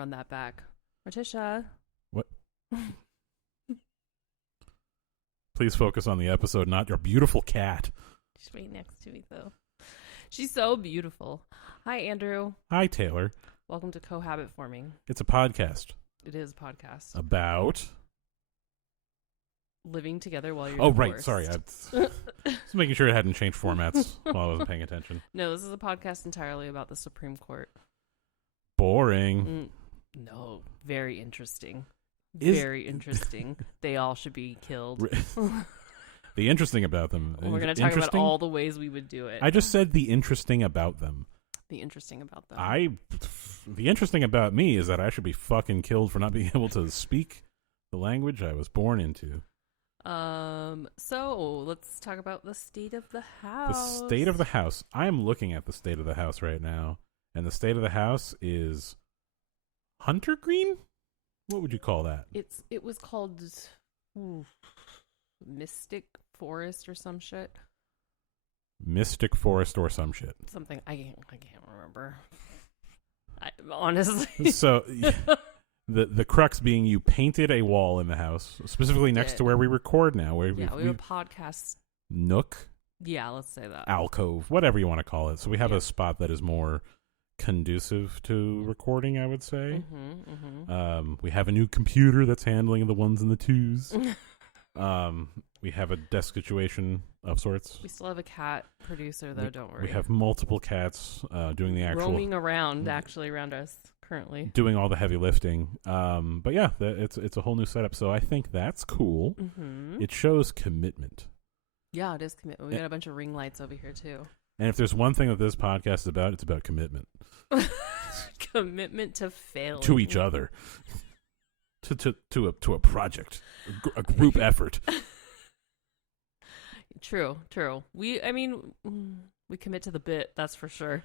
run that back. Morticia. What? Please focus on the episode, not your beautiful cat. She's right next to me, though. She's so beautiful. Hi, Andrew. Hi, Taylor. Welcome to Cohabit Forming. It's a podcast. It is a podcast. About? Living together while you're Oh, divorced. right. Sorry. I was making sure it hadn't changed formats while I wasn't paying attention. No, this is a podcast entirely about the Supreme Court. Boring. No, very interesting. Very interesting. They all should be killed. The interesting about them. We're going to talk about all the ways we would do it. I just said the interesting about them. The interesting about them. The interesting about me is that I should be fucking killed for not being able to speak the language I was born into. So let's talk about the state of the house. The state of the house. I am looking at the state of the house right now, and the state of the house is hunter green? What would you call that? It was called Mystic Forest or some shit. Mystic Forest or some shit. Something I can't remember. Honestly. So the crux being you painted a wall in the house, specifically next to where we record now. Where we have a podcast nook. Yeah, let's say that. Alcove, whatever you want to call it. So we have a spot that is more conducive to recording, I would say. We have a new computer that's handling the ones and the twos. We have a desk situation of sorts. We still have a cat producer, though. Don't worry. We have multiple cats doing the actual roaming around, actually around us currently, doing all the heavy lifting. But yeah, it's a whole new setup. So I think that's cool. It shows commitment. Yeah, it is commitment. We got a bunch of ring lights over here too. And if there's one thing that this podcast is about, it's about commitment. Commitment to failing to each other, to a project, a group effort. True. We commit to the bit. That's for sure.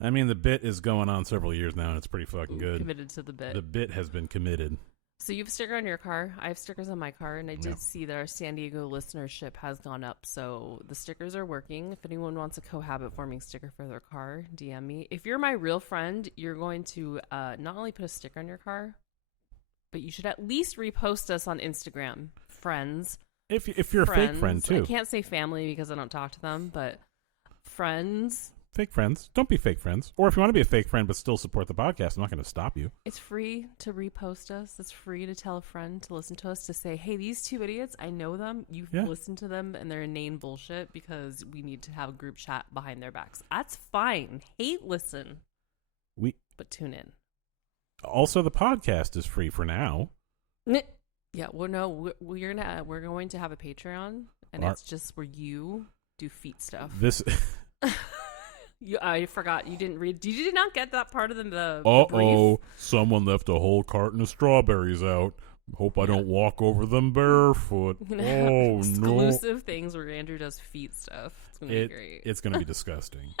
I mean, the bit is going on several years now, and it's pretty fucking good. Committed to the bit. The bit has been committed. So you have a sticker on your car. I have stickers on my car, and I did see that our San Diego listenership has gone up. So the stickers are working. If anyone wants a Cohabit Forming sticker for their car, DM me. If you're my real friend, you're going to not only put a sticker on your car, but you should at least repost us on Instagram, friends. If you're friends. A fake friend too. I can't say family because I don't talk to them, but friends. Fake friends. Don't be fake friends. Or if you want to be a fake friend but still support the podcast, I'm not going to stop you. It's free to repost us. It's free to tell a friend to listen to us, to say, hey, these two idiots, I know them. You've listened to them and they're inane bullshit because we need to have a group chat behind their backs. That's fine. Hate listen. But tune in. Also, the podcast is free for now. Yeah, well, no, we're going to have a Patreon, and it's just where you do feet stuff. This... I forgot you didn't read. You did not get that part of the brief. Someone left a whole carton of strawberries out. Hope I don't walk over them barefoot. Oh, exclusive things where Andrew does feet stuff. It's gonna be great. It's gonna be disgusting.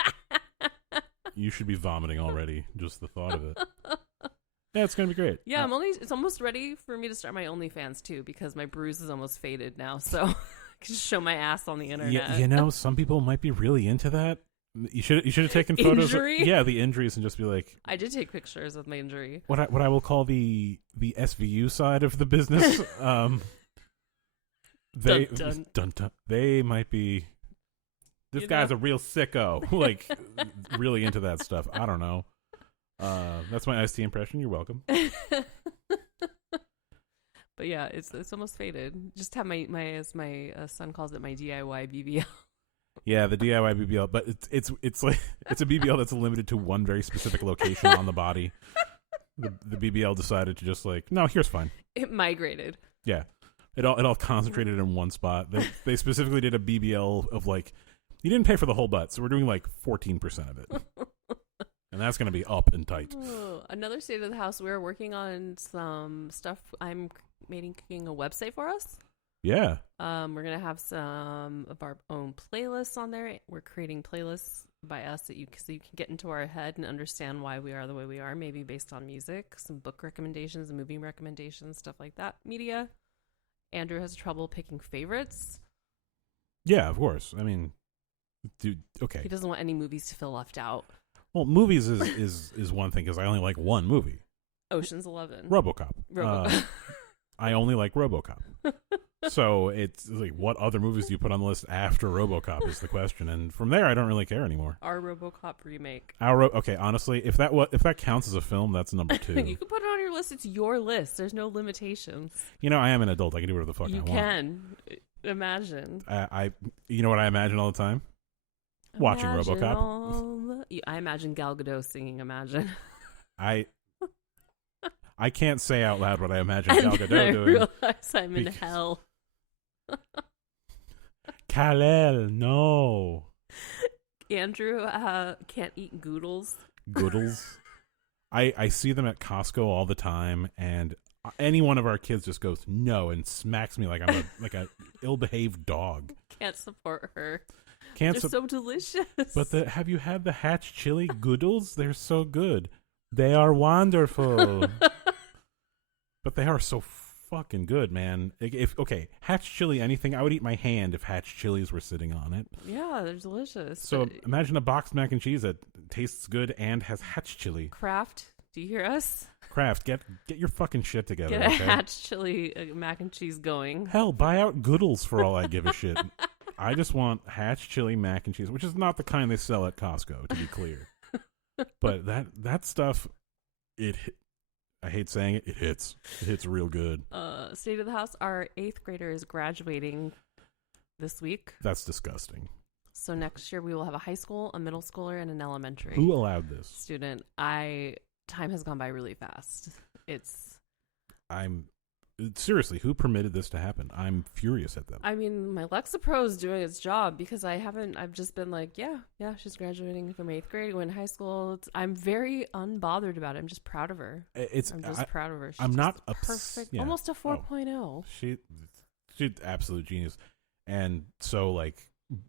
You should be vomiting already. Just the thought of it. Yeah, it's gonna be great. Yeah, it's almost ready for me to start my OnlyFans too because my bruise is almost faded now. So I can just show my ass on the internet. Yeah, some people might be really into that. You should have taken photos. The injuries, and just be like. I did take pictures of my injury. What I will call the SVU side of the business. They might be. This guy's a real sicko, like really into that stuff. I don't know. That's my iced tea impression. You're welcome. But yeah, it's almost faded. Just have my as my son calls it, my DIY BBL. Yeah, the DIY BBL, but it's like it's a BBL that's limited to one very specific location on the body. The BBL decided to just like, no, here's fine. It migrated. Yeah, it all concentrated in one spot. They specifically did a BBL of like, you didn't pay for the whole butt, so we're doing like 14% of it, and that's gonna be up and tight. Another state of the house. We're working on some stuff. I'm making a website for us. Yeah. We're going to have some of our own playlists on there. We're creating playlists by us so you can get into our head and understand why we are the way we are, maybe based on music, some book recommendations, movie recommendations, stuff like that. Media. Andrew has trouble picking favorites. Yeah, of course. I mean, dude, okay. He doesn't want any movies to feel left out. Well, movies is one thing because I only like one movie. Ocean's 11. RoboCop. I only like RoboCop. So it's like, what other movies do you put on the list after RoboCop is the question, and from there I don't really care anymore. Our RoboCop remake. Okay, honestly, if that counts as a film, that's number 2. You can put it on your list. It's your list. There's no limitations. You know, I am an adult. I can do whatever the fuck I want. You can. Imagine. You know what I imagine all the time? Watching RoboCop. I imagine Gal Gadot singing Imagine. I can't say out loud what I imagine Gal Gadot doing. I realize I'm in hell. Kal-El, no. Andrew can't eat goodles. Goodles. I see them at Costco all the time, and any one of our kids just goes no and smacks me like I'm a ill-behaved dog. Can't support her. They're so delicious. But have you had the Hatch chili goodles? They're so good. They are wonderful. But they are so fucking good, man. Hatch chili anything, I would eat my hand if Hatch chilies were sitting on it. Yeah, they're delicious. So imagine a boxed mac and cheese that tastes good and has Hatch chili. Kraft, do you hear us? Kraft, get your fucking shit together. Get a Hatch chili mac and cheese going. Hell, buy out Goodles for all I give a shit. I just want Hatch chili mac and cheese, which is not the kind they sell at Costco, to be clear. But that stuff, I hate saying it, it hits. It hits real good. State of the house, our 8th grader is graduating this week. That's disgusting. So next year we will have a high school, a middle schooler, and an elementary. Who allowed this? Student. Time has gone by really fast. Seriously, who permitted this to happen? I'm furious at them. I mean, my Lexapro is doing its job because I've just been like, yeah, she's graduating from 8th grade, going to high schoul. I'm very unbothered about it. I'm just proud of her. I'm just proud of her. She's not perfect. Yeah. Almost a 4.0. She's absolute genius. And so, like,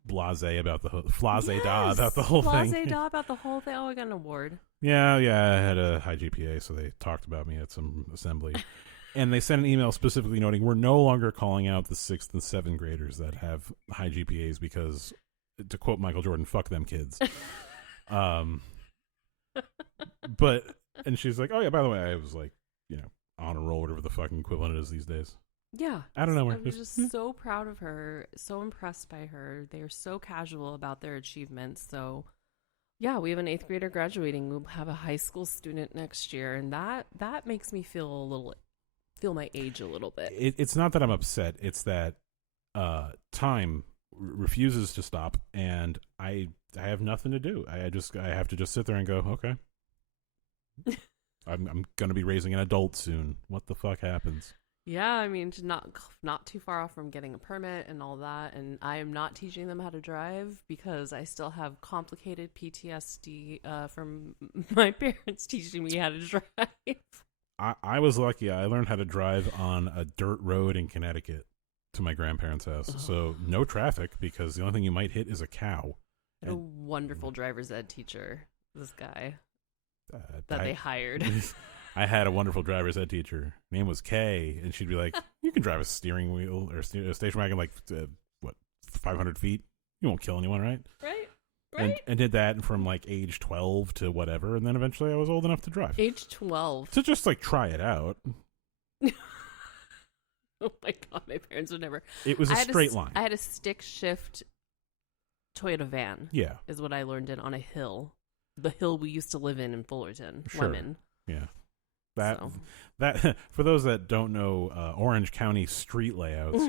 blase about the whole about the whole thing. Blase-da about the whole thing. Oh, I got an award. Yeah, I had a high GPA, so they talked about me at some assembly. And they sent an email specifically noting we're no longer calling out the 6th and 7th graders that have high GPAs because, to quote Michael Jordan, fuck them kids. And she's like, oh yeah, by the way, I was like, on a roll, whatever the fucking equivalent is these days. Yeah. I don't know. I'm just so proud of her, so impressed by her. They are so casual about their achievements. So yeah, we have an 8th grader graduating. We'll have a high school student next year. And that makes me feel my age a little bit. It's not that I'm upset. It's that time refuses to stop, and I have nothing to do. I have to just sit there and go, okay. I'm gonna be raising an adult soon. What the fuck happens? Yeah, I mean, not too far off from getting a permit and all that, and I am not teaching them how to drive because I still have complicated PTSD from my parents teaching me how to drive. I was lucky. I learned how to drive on a dirt road in Connecticut to my grandparents' house. Oh. So no traffic because the only thing you might hit is a cow. A wonderful driver's ed teacher, this guy that they hired. I had a wonderful driver's ed teacher. Her name was Kay, and she'd be like, you can drive a steering wheel or a station wagon like, 500 feet? You won't kill anyone, right? Right. And did that from like age 12 to whatever, and then eventually I was old enough to drive. Age 12? To just like try it out. Oh my God, my parents would never. It was a straight line. I had a stick shift Toyota van. Yeah. Is what I learned on a hill. The hill we used to live in Fullerton. Sure. Lemon. Yeah. That for those that don't know Orange County street layouts,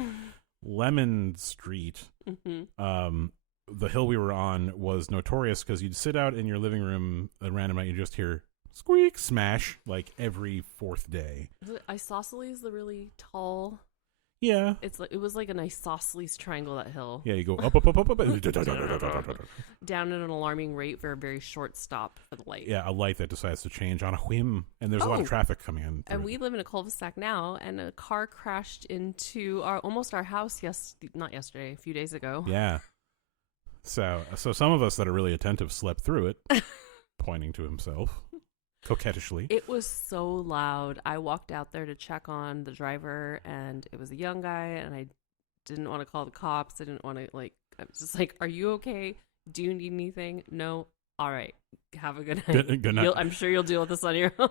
Lemon Street, the hill we were on was notorious because you'd sit out in your living room at random night, you just hear squeak, smash, like every 4th day. Is it isosceles, the really tall? Yeah. It was like an isosceles triangle, that hill. Yeah, you go up. Down at an alarming rate for a very short stop for the light. Yeah, a light that decides to change on a whim, and there's a lot of traffic coming in. And we live in a cul-de-sac now, and a car crashed into almost our house not yesterday, a few days ago. Yeah. So some of us that are really attentive slept through it, pointing to himself. Coquettishly. It was so loud. I walked out there to check on the driver, and it was a young guy, and I didn't want to call the cops. I didn't want to, I was just like, are you okay? Do you need anything? No? All right. Have a good night. Good night. I'm sure you'll deal with this on your own.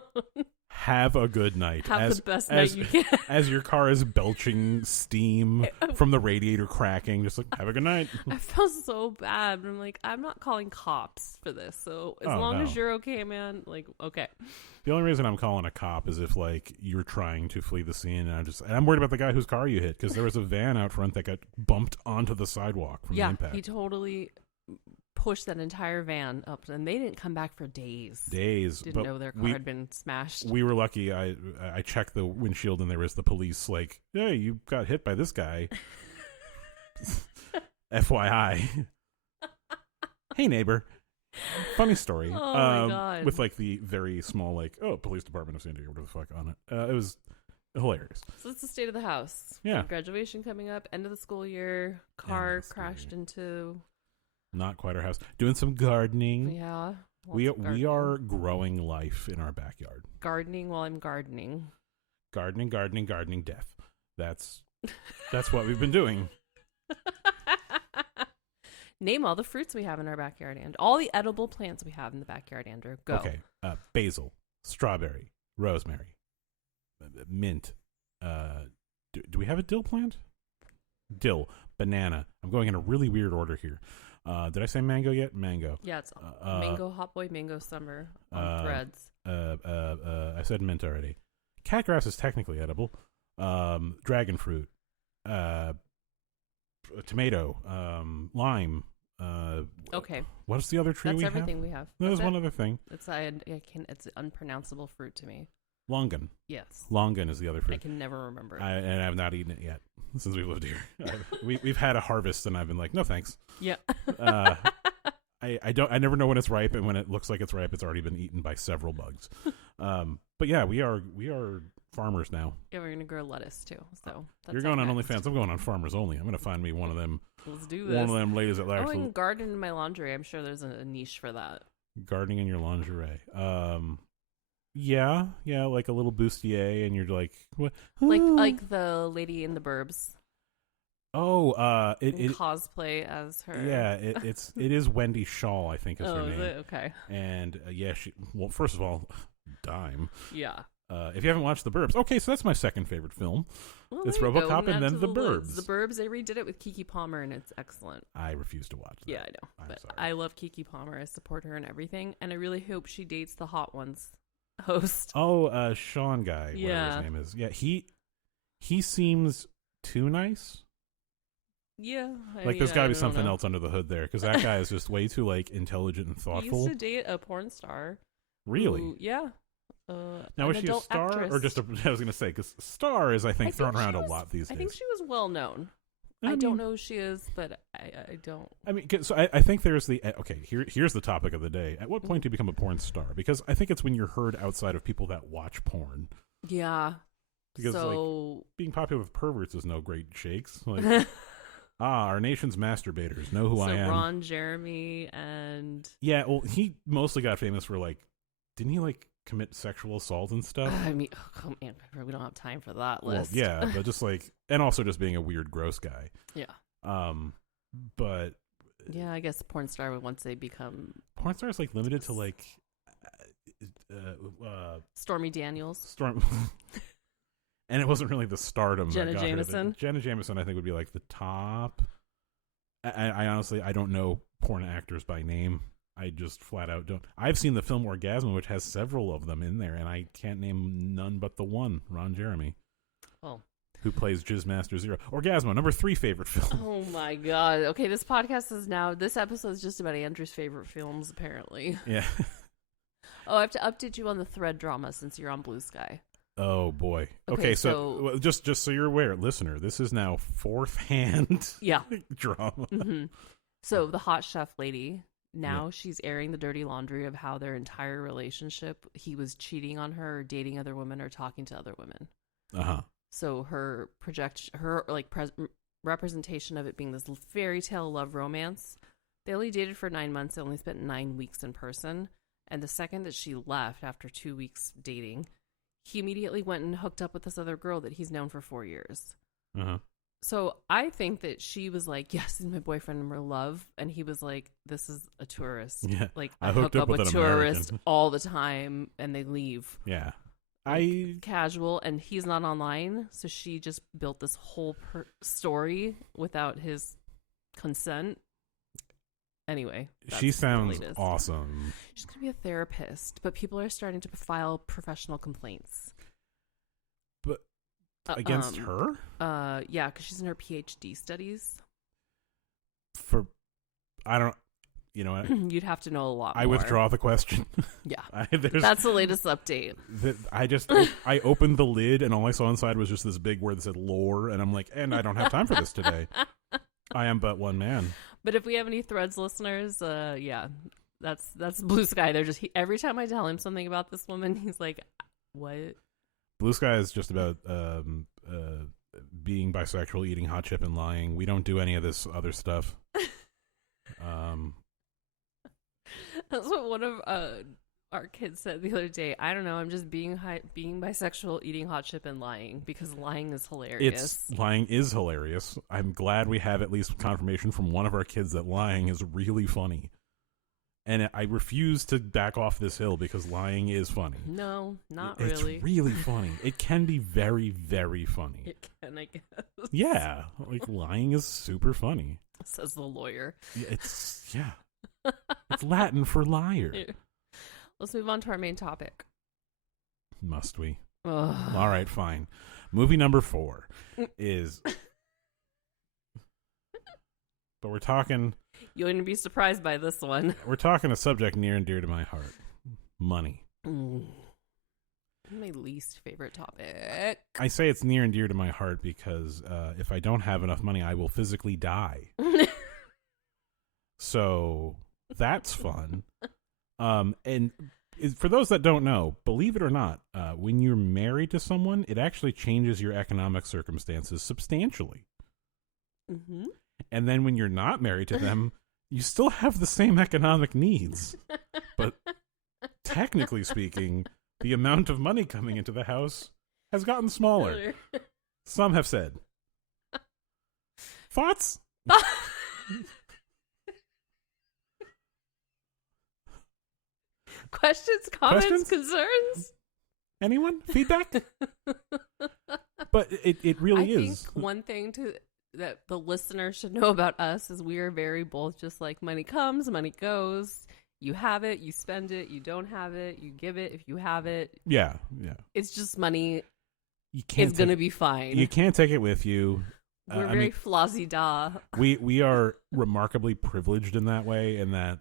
have a good night. Have the best night you can. As your car is belching steam from the radiator cracking, just like, have a good night. I felt so bad. I'm like, I'm not calling cops for this. So as long as you're okay, man, like, okay. The only reason I'm calling a cop is if, like, you're trying to flee the scene, and I'm worried about the guy whose car you hit, because there was a van out front that got bumped onto the sidewalk from the impact. He totally pushed that entire van up, and they didn't come back for days. Didn't know their car had been smashed. We were lucky. I checked the windshield, and there was the police like, hey, you got hit by this guy. FYI. Hey, neighbor. Funny story. Oh my God. With like the very small, like, police department of San Diego, whatever the fuck on it. It was hilarious. So it's the state of the house. Yeah. Graduation coming up, end of the school year, car crashed into... Not quite our house. Doing some gardening. Yeah. We are growing life in our backyard. Gardening while I'm gardening. Gardening, death. That's what we've been doing. Name all the fruits we have in our backyard, and all the edible plants we have in the backyard, Andrew. Go. Okay. Basil, strawberry, rosemary, mint. Do we have a dill plant? Dill, banana. I'm going in a really weird order here. Did I say mango yet? Mango. Yeah, it's mango, hot boy, mango summer on threads. I said mint already. Catgrass is technically edible. Dragon fruit. Tomato. Lime. Okay. What's the other tree That's we have? everything we have. There's one other thing. It's it's unpronounceable fruit to me. Longan. Yes. Longan is the other fruit. I can never remember. And I've not eaten it yet since we've lived here. We've had a harvest, and I've been like, no thanks. Yeah. I never know when it's ripe, and when it looks like it's ripe, it's already been eaten by several bugs. But yeah, we are farmers now. Yeah, we're gonna grow lettuce too. So that's you're going on OnlyFans. I'm going on Farmers Only. I'm gonna find me one of them. Let's do this. One of them ladies that I can garden in my laundry. I'm sure there's a niche for that. Gardening in your lingerie. Yeah, like a little bustier, and you're like, what? Like the lady in the Burbs. Oh, it cosplay as her. Yeah, it is Wendy Shaw, I think is her name. Is it? Okay. And first of all, dime. Yeah. If you haven't watched The Burbs, okay, so that's my second favorite film. Well, it's RoboCop and then The Burbs. The Burbs, they redid it with Keke Palmer, and it's excellent. I refuse to watch that. Yeah, I know. But sorry. I love Keke Palmer. I support her and everything, and I really hope she dates the Hot Ones host. Oh, Sean guy, whatever his name is. Yeah, he seems too nice. Yeah. There's got to be something else under the hood there, because that guy is just way too, like, intelligent and thoughtful. He used to date a porn star. Really? Yeah. Now, is she a star actress. or just I was going to say, because star is, I think thrown around a lot these days. I think she was well known. I don't know who she is, but I don't. I mean, so I think there's here's the topic of the day. At what point do you become a porn star? Because I think it's when you're heard outside of people that watch porn. Yeah. Because like, being popular with perverts is no great shakes. Like, our nation's masturbators know who I am. Ron Jeremy and... Yeah, well, he mostly got famous for, like, didn't he, like, commit sexual assault and stuff? I mean, oh man, we don't have time for that list. Well, yeah, but just like, and also just being a weird, gross guy. Yeah. But... Yeah, I guess porn star, once they become... Porn star is, like, limited to, like... Stormy Daniels. And it wasn't really the stardom. Jenna Jameson. Jenna Jameson, I think, would be like the top. I honestly, I don't know porn actors by name. I just flat out don't. I've seen the film Orgasmo, which has several of them in there, and I can't name none but the one, Ron Jeremy. Oh. Who plays Jizzmaster Zero. Orgasmo, number 3 favorite film. Oh my God. Okay, this episode is just about Andrew's favorite films, apparently. Yeah. Oh, I have to update you on the Thread drama since you're on Blue Sky. Oh boy. Okay, so just so you're aware, listener, this is now fourth hand drama. Mm-hmm. So the hot chef lady, now she's airing the dirty laundry of how their entire relationship, he was cheating on her, or dating other women, or talking to other women. Uh-huh. So her representation of it being this fairy tale love romance. They only dated for 9 months. They only spent 9 weeks in person. And the second that she left after 2 weeks dating, he immediately went and hooked up with this other girl that he's known for 4 years. Uh-huh. So I think that she was like, yes, he's my boyfriend and we're in love. And he was like, this is a tourist. Yeah. Like, I hook up with tourists all the time and they leave. Yeah. casual, and he's not online, so she just built this whole story without his consent. Anyway, she sounds awesome. She's gonna be a therapist, but people are starting to file professional complaints. But against her? Yeah, because she's in her PhD studies. I don't. You know what? You'd have to know a lot more. I withdraw the question. Yeah. That's the latest update. I opened the lid and all I saw inside was just this big word that said lore, and I'm like, and I don't have time for this today. I am but one man. But if we have any Threads listeners, yeah, that's Blue Sky. They're just every time I tell him something about this woman, he's like, what? Blue Sky is just about being bisexual, eating hot chip, and lying. We don't do any of this other stuff. That's what one of our kids said the other day. I don't know. I'm just being bisexual, eating hot chip, and lying because lying is hilarious. Lying is hilarious. I'm glad we have at least confirmation from one of our kids that lying is really funny. And I refuse to back off this hill because lying is funny. No, not really. It's really funny. It can be very, very funny. It can, I guess. Yeah, like lying is super funny. Says the lawyer. It's Latin for liar. Let's move on to our main topic. Must we? Ugh. All right, fine. Movie number 4 is... But we're talking... You're going to be surprised by this one. We're talking a subject near and dear to my heart. Money. My least favorite topic. I say it's near and dear to my heart because if I don't have enough money, I will physically die. So that's fun. And for those that don't know, believe it or not, when you're married to someone, it actually changes your economic circumstances substantially. Mm-hmm. And then when you're not married to them, you still have the same economic needs. But technically speaking, the amount of money coming into the house has gotten smaller. Some have said. Thoughts? Questions, comments, concerns? Anyone? Feedback? But it really is. I think one thing that the listener should know about us is we are very both just like money comes, money goes. You have it, you spend it. You don't have it, you give it if you have it. Yeah. It's just money. It's going to be fine. You can't take it with you. We're very flazzy-da. We are remarkably privileged in that way, in that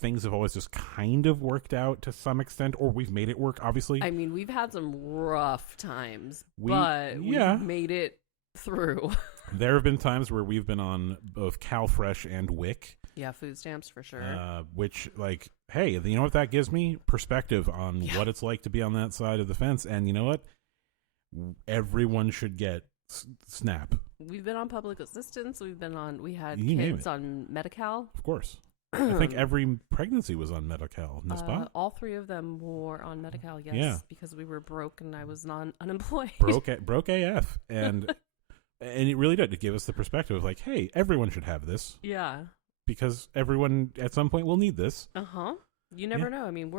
things have always just kind of worked out to some extent, or we've made it work, obviously. I mean, we've had some rough times, but we've made it through. There have been times where we've been on both CalFresh and WIC. Yeah, food stamps for sure. Which, like, hey, you know what that gives me? Perspective on what it's like to be on that side of the fence. And you know what? Everyone should get SNAP. We've been on public assistance. We had kids on Medi-Cal. Of course. I think every pregnancy was on Medi-Cal, n'est-ce pas? All 3 of them were on Medi-Cal, yes. Yeah. Because we were broke and I was unemployed. Broke AF. And it really did. It gave us the perspective of like, hey, everyone should have this. Yeah. Because everyone at some point will need this. Uh-huh. You never know. I mean,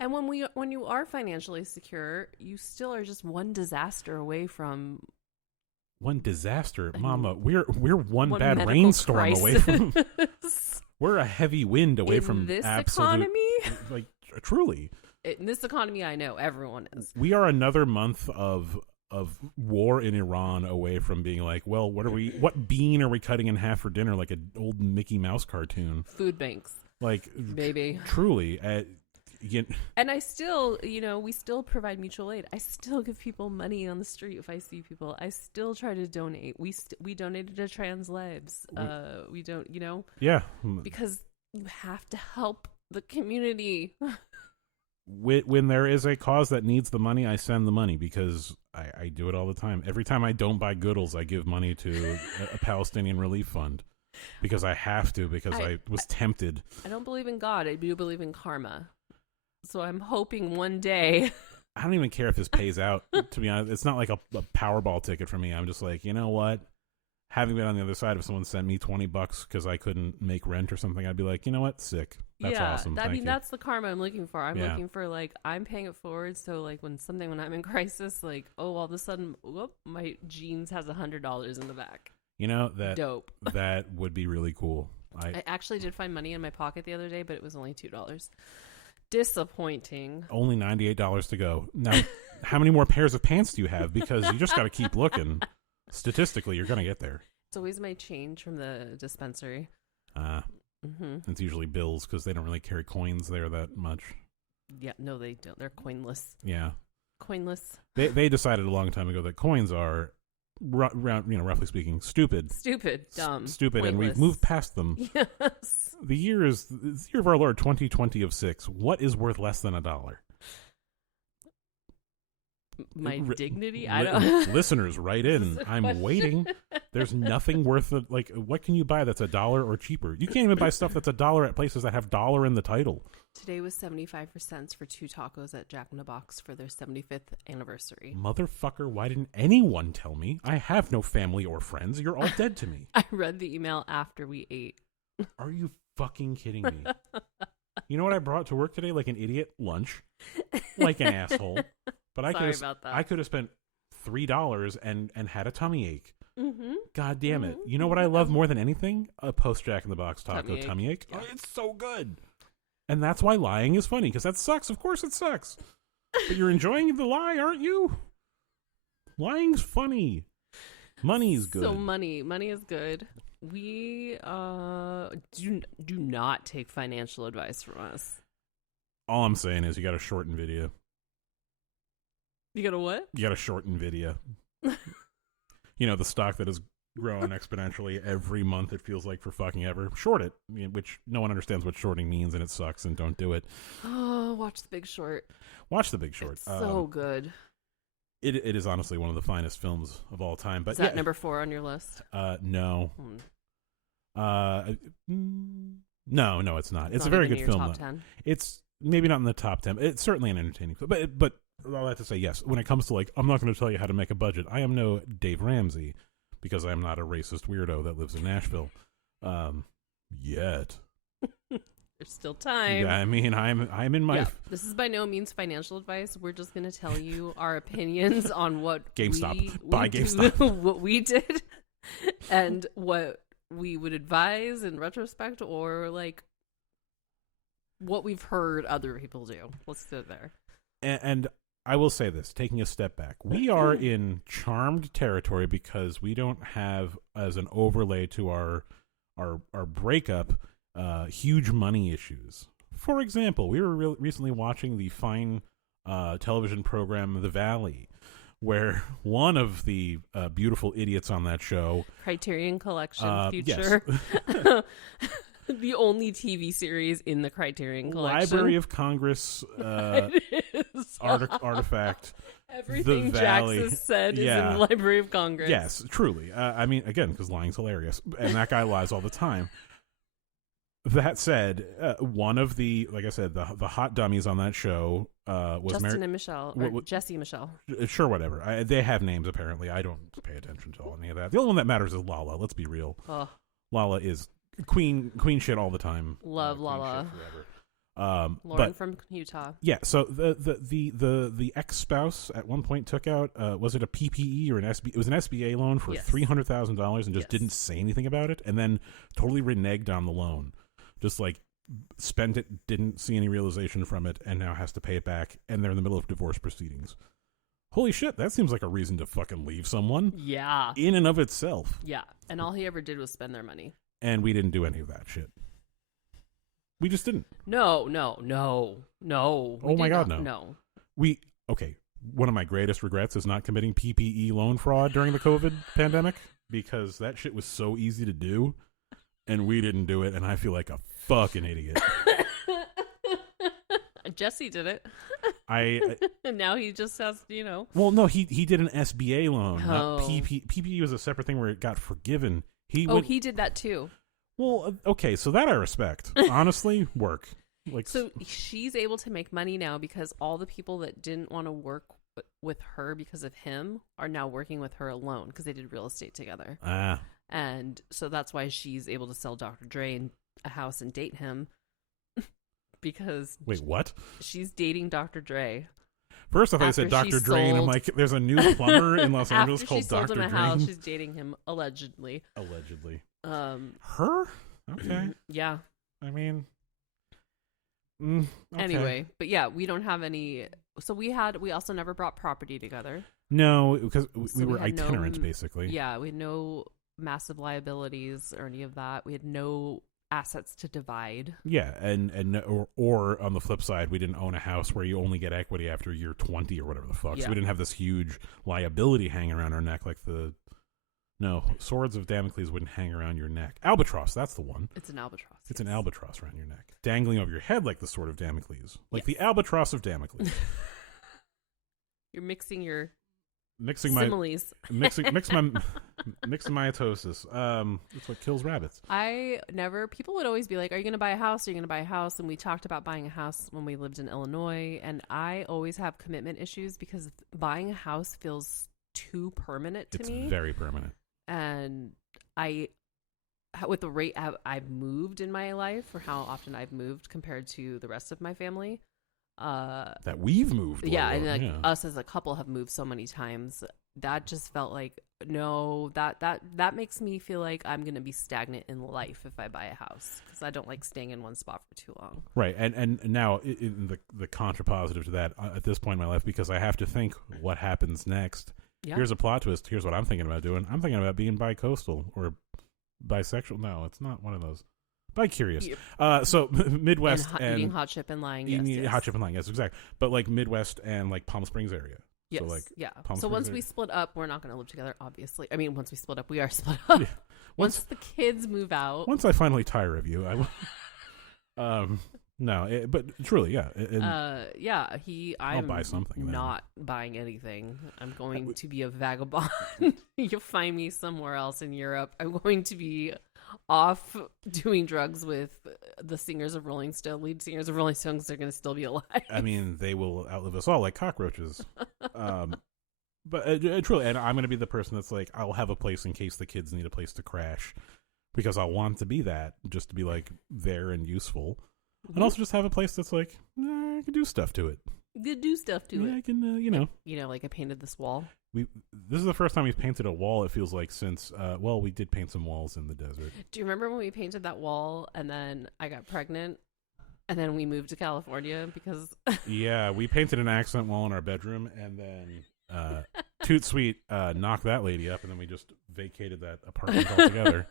and when you are financially secure, you still are just one disaster away from... One disaster? Mama, we're one bad rainstorm away from... We're a heavy wind away from this absolute... economy? Like, truly. In this economy, I know. Everyone is. We are another month of war in Iran away from being like, well, what bean are we cutting in half for dinner, like an old Mickey Mouse cartoon? Food banks. Like, maybe. Truly. And I still, we still provide mutual aid. I still give people money on the street if I see people. I still try to donate. We donated to Trans Lives. We don't, Yeah. Because you have to help the community. When there is a cause that needs the money, I send the money because I do it all the time. Every time I don't buy Goodles, I give money to a Palestinian relief fund because I have to, because I was tempted. I don't believe in God. I do believe in karma. So I'm hoping one day. I don't even care if this pays out, to be honest. It's not like a Powerball ticket for me. I'm just like, you know what? having been on the other side, if someone sent me $20 because I couldn't make rent or something, I'd be like, you know what, sick. That's awesome. I Thank mean, you. that's the karma I'm looking for. I'm looking for like I'm paying it forward. So like when I'm in crisis, like all of a sudden, whoop, my jeans has $100 in the back. You know that dope. That would be really cool. I actually did find money in my pocket the other day, but it was only $2. Disappointing. Only $98 to go. Now, how many more pairs of pants do you have? Because you just got to keep looking. Statistically, you're going to get there. It's always my change from the dispensary. It's usually bills because they don't really carry coins there that much. Yeah, no, they don't. They're coinless. Yeah. Coinless. They decided a long time ago that coins are, roughly speaking, stupid. Dumb. Stupid, pointless. and we've moved past them. Yes. The year of our Lord 2020 of 6. What is worth less than $1? My dignity? I don't. Listeners, write in. I'm waiting. There's nothing worth it. Like, what can you buy that's $1 or cheaper? You can't even buy stuff that's $1 at places that have dollar in the title. Today was 75 cents for 2 tacos at Jack in the Box for their 75th anniversary. Motherfucker, why didn't anyone tell me? I have no family or friends. You're all dead to me. I read the email after we ate. Are you fucking kidding me? You know what I brought to work today? Like an idiot? Lunch. Like an asshole. But I could have spent $3 and had a tummy ache. Mm-hmm. God damn it. You know what I love more than anything? A post Jack in the Box taco tummy ache. Yeah. Oh, it's so good. And that's why lying is funny, because that sucks. Of course it sucks. But you're enjoying the lie, aren't you? Lying's funny. Money's good. So money is good. We do not take financial advice from us. All I'm saying is you got to shorten video. You got to what? You got to shorten video. You know, the stock that is growing exponentially every month, it feels like, for fucking ever. Short it, which no one understands what shorting means, and it sucks, and don't do it. Oh, watch The Big Short. Watch The Big Short. It's so good. It is honestly one of the finest films of all time. But is that number 4 on your list? No. No, it's not. It's a very good film, top though. 10? It's maybe not in the top 10. It's certainly an entertaining film. But I'll have to say, yes, when it comes to, like, I'm not going to tell you how to make a budget. I am no Dave Ramsey, because I'm not a racist weirdo that lives in Nashville. Yet. There's still time. Yeah, I mean, I'm in my... Yeah, this is by no means financial advice. We're just going to tell you our opinions on what GameStop. Buy GameStop. What we did and what we would advise in retrospect, or, like, what we've heard other people do. Let's do it there. And I will say this, taking a step back, we are in charmed territory because we don't have, as an overlay to our breakup, huge money issues. For example, we were recently watching the fine television program The Valley, where one of the beautiful idiots on that show, Criterion Collection Future. Yes. The only TV series in the Criterion Collection. Library of Congress artifact. Everything Jax has said is in the Library of Congress. Yes, truly. I mean, again, because lying's hilarious. And that guy lies all the time. That said, one of the, like I said, the hot dummies on that show was Justin and Michelle. Or Jesse Michelle. Sure, whatever. They have names, apparently. I don't pay attention to any of that. The only one that matters is Lala. Let's be real. Lala is queen shit all the time. Love Lala. Lauren but, from Utah. Yeah, so the ex-spouse at one point took out was it a PPE or an SBA? It was an SBA loan for $300,000 and just didn't say anything about it, and then totally reneged on the loan. Just like spent it, didn't see any realization from it, and now has to pay it back, and they're in the middle of divorce proceedings. Holy shit, that seems like a reason to fucking leave someone. Yeah. In and of itself. Yeah, and all he ever did was spend their money. And we didn't do any of that shit. We just didn't. No. Oh my God, no. No. Okay, one of my greatest regrets is not committing PPE loan fraud during the COVID pandemic, because that shit was so easy to do, and we didn't do it, and I feel like a fucking idiot. Jesse did it. And now he just has, Well, no, he did an SBA loan. Not PPE was a separate thing where it got forgiven. He did that too. Well, okay, so that I respect. Honestly, work. So she's able to make money now because all the people that didn't want to work with her because of him are now working with her alone because they did real estate together. And so that's why she's able to sell Dr. Dre a house and date him. Because wait, what? She's dating Dr. Dre. First off, I said Dr. Dre, and I'm like, there's a new plumber in Los Angeles called Dr. Dre. After she sold him a house, she's dating him, allegedly. Allegedly. Her? Okay. Yeah. I mean, okay. Anyway, but yeah, we don't have any. So we also never brought property together. No, because we were itinerant, basically. Yeah, we had no massive liabilities or any of that. We had no assets to divide. Yeah, and or on the flip side, we didn't own a house where you only get equity after year 20 or whatever the fuck. Yeah. So we didn't have this huge liability hanging around our neck like Swords of Damocles wouldn't hang around your neck. Albatross, that's the one. It's an albatross. It's an albatross around your neck, dangling over your head like the Sword of Damocles, like the albatross of Damocles. You're mixing similes. Mixing mitosis. It's what kills rabbits. People would always be like, are you going to buy a house? Are you going to buy a house? And we talked about buying a house when we lived in Illinois. And I always have commitment issues because buying a house feels too permanent to me. It's very permanent. And with the rate I've moved in my life, or how often I've moved compared to the rest of my family, that we've moved. Yeah, and us as a couple have moved so many times. That just felt like, no, that makes me feel like I'm going to be stagnant in life if I buy a house, because I don't like staying in one spot for too long. Right, and now in the contrapositive to that, at this point in my life, because I have to think what happens next. Yeah. Here's a plot twist. Here's what I'm thinking about doing. I'm thinking about being bi-coastal or bisexual. No, it's not one of those. Bi-curious. So Midwest and eating hot chip and lying. Eating hot chip and lying. Yes, exactly. But like Midwest and like Palm Springs area. Yes. So like So once we split up, we're not going to live together, obviously. I mean, once we split up, we are split up. Yeah. Once the kids move out. Once I finally tire of you, I will. No, but truly, yeah. I'll buy something. Not buying anything. I'm going to be a vagabond. You'll find me somewhere else in Europe. I'm going to be off doing drugs with the singers of Rolling Stone, lead singers of Rolling Stones. They're going to still be alive. I mean, they will outlive us all like cockroaches. But truly, and I'm going to be the person that's like, I'll have a place in case the kids need a place to crash, because I want to be that, just to be like there and useful. And also just have a place that's like, I can do stuff to it. I can, like I painted this wall. This is the first time we've painted a wall, it feels like, since, we did paint some walls in the desert. Do you remember when we painted that wall and then I got pregnant and then we moved to California because... Yeah, we painted an accent wall in our bedroom and then Toot Sweet knocked that lady up and then we just vacated that apartment altogether.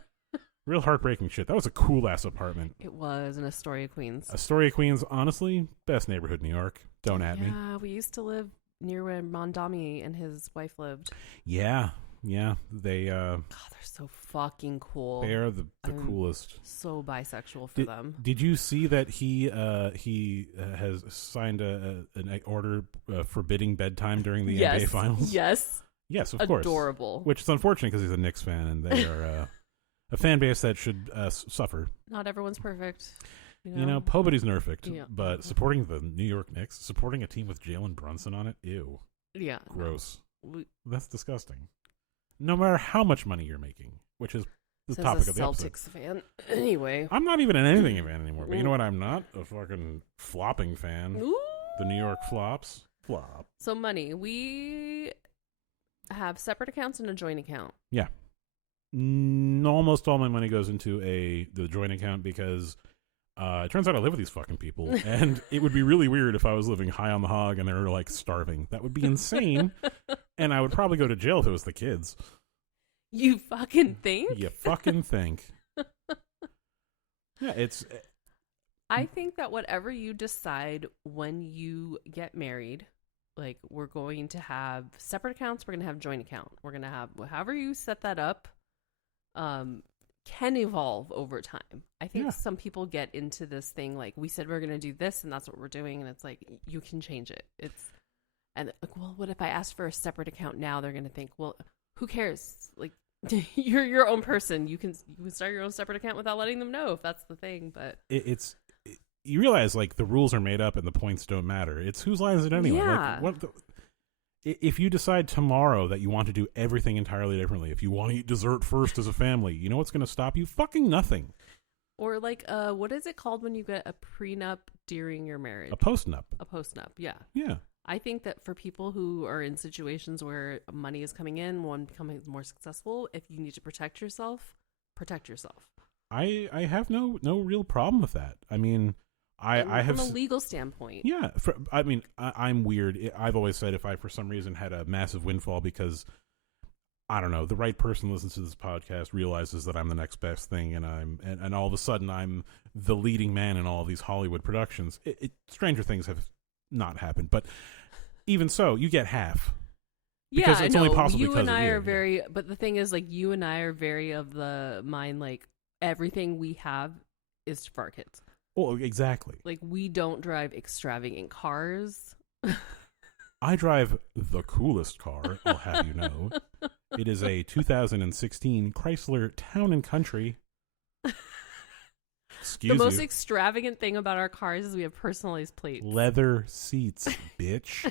Real heartbreaking shit. That was a cool-ass apartment. It was in Astoria, Queens. Astoria, Queens, honestly, best neighborhood in New York. Don't at me. Yeah, we used to live near where Mondami and his wife lived. Yeah. They, God, they're so fucking cool. They are the coolest. So bisexual for them. Did you see that he has signed an order forbidding bedtime during the NBA Finals? Yes, of course. Adorable. Which is unfortunate because he's a Knicks fan and they are... a fan base that should suffer. Not everyone's perfect. Nobody's perfect. Yeah. But supporting the New York Knicks, supporting a team with Jalen Brunson on it, ew. Yeah. Gross. That's disgusting. No matter how much money you're making, which is the topic of the episode. Celtics fan. Anyway. I'm not even an anything fan anymore. But you know what? I'm not a fucking flopping fan. Ooh. The New York flops. Flop. So money. We have separate accounts and a joint account. Yeah. Almost all my money goes into the joint account because it turns out I live with these fucking people, and it would be really weird if I was living high on the hog and they were like starving. That would be insane, and I would probably go to jail if it was the kids. You fucking think? You fucking think? Yeah, it's. I think that whatever you decide when you get married, like we're going to have separate accounts, we're going to have joint account, we're going to have however you set that up. Can evolve over time. I think some people get into this thing like we said we're going to do this and that's what we're doing, and it's like you can change it. Well, what if I ask for a separate account now? They're going to think, well, who cares? Like you're your own person. You can start your own separate account without letting them know if that's the thing. But you realize like the rules are made up and the points don't matter. It's whose line is it anyway? Yeah. Like, if you decide tomorrow that you want to do everything entirely differently, if you want to eat dessert first as a family, you know what's going to stop you? Fucking nothing. Or like, what is it called when you get a prenup during your marriage? A postnup. A postnup, yeah. Yeah. I think that for people who are in situations where money is coming in, one becoming more successful, if you need to protect yourself, protect yourself. I have no real problem with that. I mean, I have from a legal standpoint. Yeah, I'm weird. I've always said if I for some reason had a massive windfall because I don't know, the right person listens to this podcast, realizes that I'm the next best thing, and all of a sudden I'm the leading man in all of these Hollywood productions. Stranger things have not happened, but even so, you get half. Because yeah, it's I know. Only possible you because and I of you. Are very, but the thing is, like, you and I are very of the mind, like, everything we have is for our kids. Oh, exactly. Like, we don't drive extravagant cars. I drive the coolest car, I'll have you know. It is a 2016 Chrysler Town and Country. The most extravagant thing about our cars is we have personalized plates. Leather seats, bitch.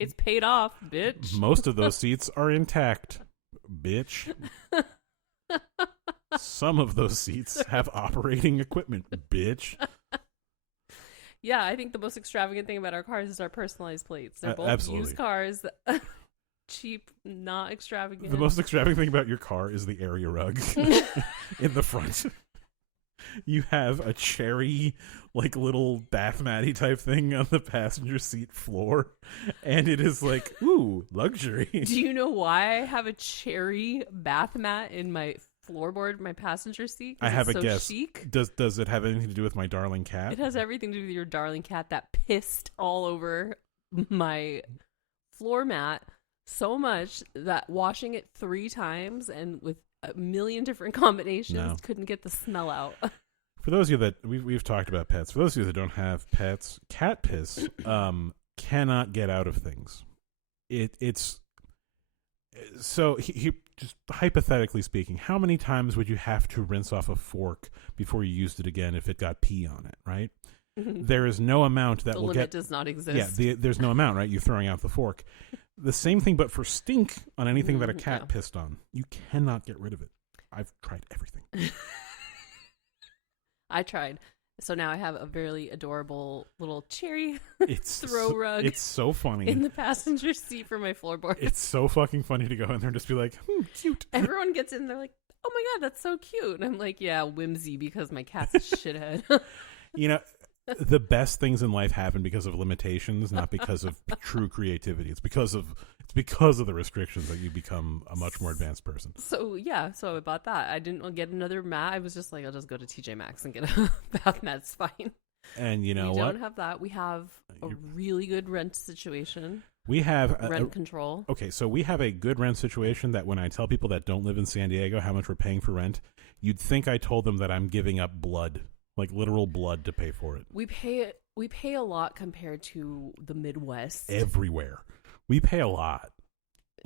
It's paid off, bitch. Most of those seats are intact, bitch. Some of those seats have operating equipment, bitch. Yeah, I think the most extravagant thing about our cars is our personalized plates. They're both absolutely. Used cars. Cheap, not extravagant. The most extravagant thing about your car is the area rug in the front. You have a cherry, like, little bath matty type thing on the passenger seat floor, and it is like, ooh, luxury. Do you know why I have a cherry bath mat in my floorboard, my passenger seat? I have a guess. Chic. Does it have anything to do with my darling cat? It has everything to do with your darling cat that pissed all over my floor mat so much that washing it 3 times and with a million different combinations couldn't get the smell out. For those of you that we've talked about pets, for those of you that don't have pets, cat piss cannot get out of things. It's so he just hypothetically speaking, how many times would you have to rinse off a fork before you used it again if it got pee on it, right? There is no amount that the will limit get. Does not exist. Yeah, there's no amount, right? You're throwing out the fork. The same thing, but for stink on anything that a cat pissed on, you cannot get rid of it. I've tried everything. I tried. So now I have a very adorable little cherry throw rug. It's so funny. In the passenger seat for my floorboard. It's so fucking funny to go in there and just be like, cute. Everyone gets in, they're like, oh my God, that's so cute. And I'm like, yeah, whimsy because my cat's a shithead. You know, the best things in life happen because of limitations, not because of true creativity. It's because of the restrictions that you become a much more advanced person. So I bought that. I didn't get another mat. I was just like, I'll just go to TJ Maxx and get a bath mat. It's fine. And you know what? We don't have that. We have a really good rent situation. We have rent control. Okay, so we have a good rent situation that when I tell people that don't live in San Diego how much we're paying for rent, you'd think I told them that I'm giving up blood. Like literal blood to pay for it. We pay a lot compared to the Midwest. Everywhere. We pay a lot.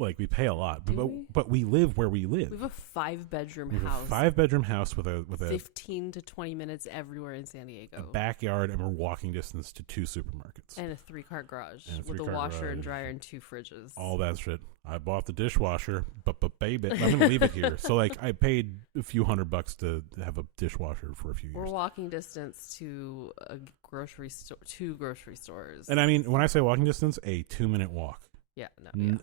Like, we pay a lot. But we live where we live. We have a 5-bedroom house. A 5-bedroom house with a 15 to 20 minutes everywhere in San Diego. A backyard, and we're walking distance to 2 supermarkets. And a 3-car garage with a washer and dryer and 2 fridges. All that shit. I bought the dishwasher, but baby, I'm going to leave it here. So, like, I paid a few $100 to have a dishwasher for a few years. We're walking distance to a grocery store, 2 grocery stores. And I mean, when I say walking distance, a 2-minute walk. Yeah,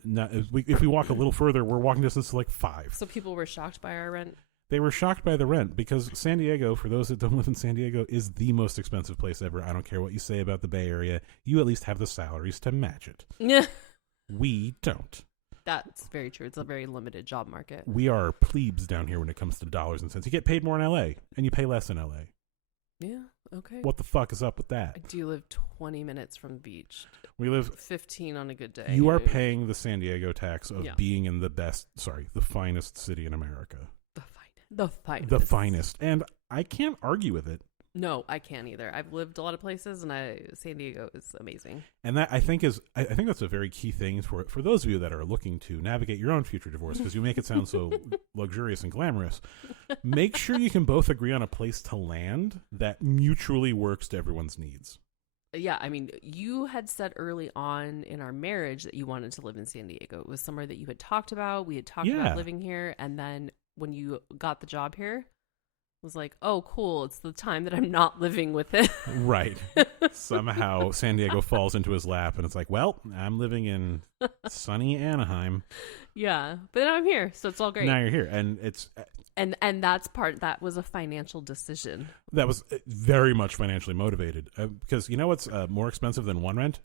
no. If we walk a little further, we're walking distance to like 5. So people were shocked by our rent? They were shocked by the rent because San Diego, for those that don't live in San Diego, is the most expensive place ever. I don't care what you say about the Bay Area. You at least have the salaries to match it. Yeah. We don't. That's very true. It's a very limited job market. We are plebes down here when it comes to dollars and cents. You get paid more in L.A. and you pay less in L.A. Yeah, okay. What the fuck is up with that? I do live 20 minutes from the beach. We live 15 on a good day. You are paying the San Diego tax of being in the finest city in America. The finest. The finest. And I can't argue with it. No, I can't either. I've lived a lot of places, and San Diego is amazing. And that I think that's a very key thing for those of you that are looking to navigate your own future divorce, because you make it sound so luxurious and glamorous. Make sure you can both agree on a place to land that mutually works to everyone's needs. Yeah, I mean, you had said early on in our marriage that you wanted to live in San Diego. It was somewhere that you had talked about. We had talked about living here. And then when you got the job here, it was like, oh, cool. It's the time that I'm not living with it. Right. Somehow San Diego falls into his lap and it's like, well, I'm living in sunny Anaheim. Yeah. But now I'm here. So it's all great. Now you're here. And it's... And that was a financial decision. That was very much financially motivated because you know what's more expensive than one rent?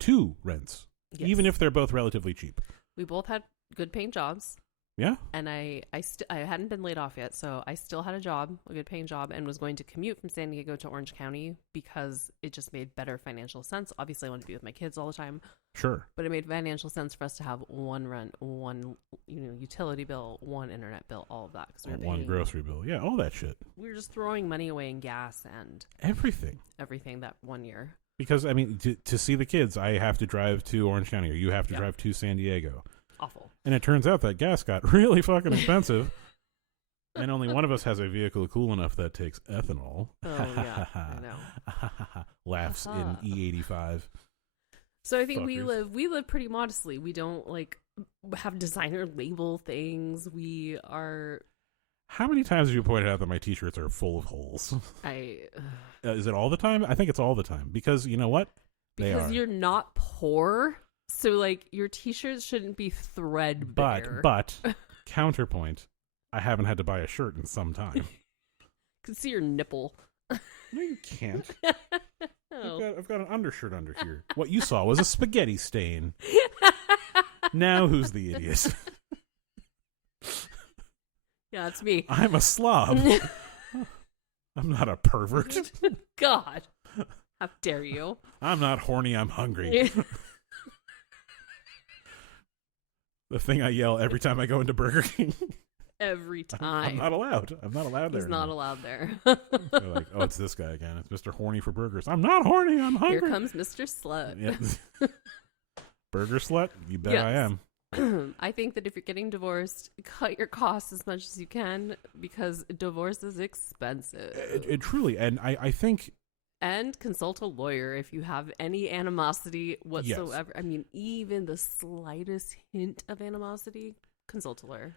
Two rents, yes. Even if they're both relatively cheap. We both had good paying jobs. Yeah. And I hadn't been laid off yet, so I still had a job, a good paying job, and was going to commute from San Diego to Orange County because it just made better financial sense. Obviously, I wanted to be with my kids all the time. Sure. But it made financial sense for us to have one rent, one utility bill, one internet bill, all of that. One grocery bill. Yeah, all that shit. We were just throwing money away in gas and... Everything that 1 year. Because, I mean, to see the kids, I have to drive to Orange County, or you have to drive to San Diego. Awful. And it turns out that gas got really fucking expensive. And only one of us has a vehicle cool enough that takes ethanol. Oh, yeah, I know. Laughs in E85. So I think we live pretty modestly. We don't, like, have designer label things. We are... How many times have you pointed out that my t-shirts are full of holes? Is it all the time? I think it's all the time. Because, you know what? Because you're not poor... So, like, your t-shirts shouldn't be threadbare. But, counterpoint, I haven't had to buy a shirt in some time. I can see your nipple. No, you can't. Oh. I've got an undershirt under here. What you saw was a spaghetti stain. Now who's the idiot? Yeah, it's me. I'm a slob. I'm not a pervert. God. How dare you? I'm not horny, I'm hungry. The thing I yell every time I go into Burger King. Every time. I'm not allowed. I'm not allowed there. He's not allowed there. They're like, oh, it's this guy again. It's Mr. Horny for burgers. I'm not horny. I'm hungry. Here comes Mr. Slut. Yeah. Burger slut? You bet I am. I think that if you're getting divorced, cut your costs as much as you can because divorce is expensive. It truly. And I think... And consult a lawyer if you have any animosity whatsoever. Yes. I mean, even the slightest hint of animosity, consult a lawyer.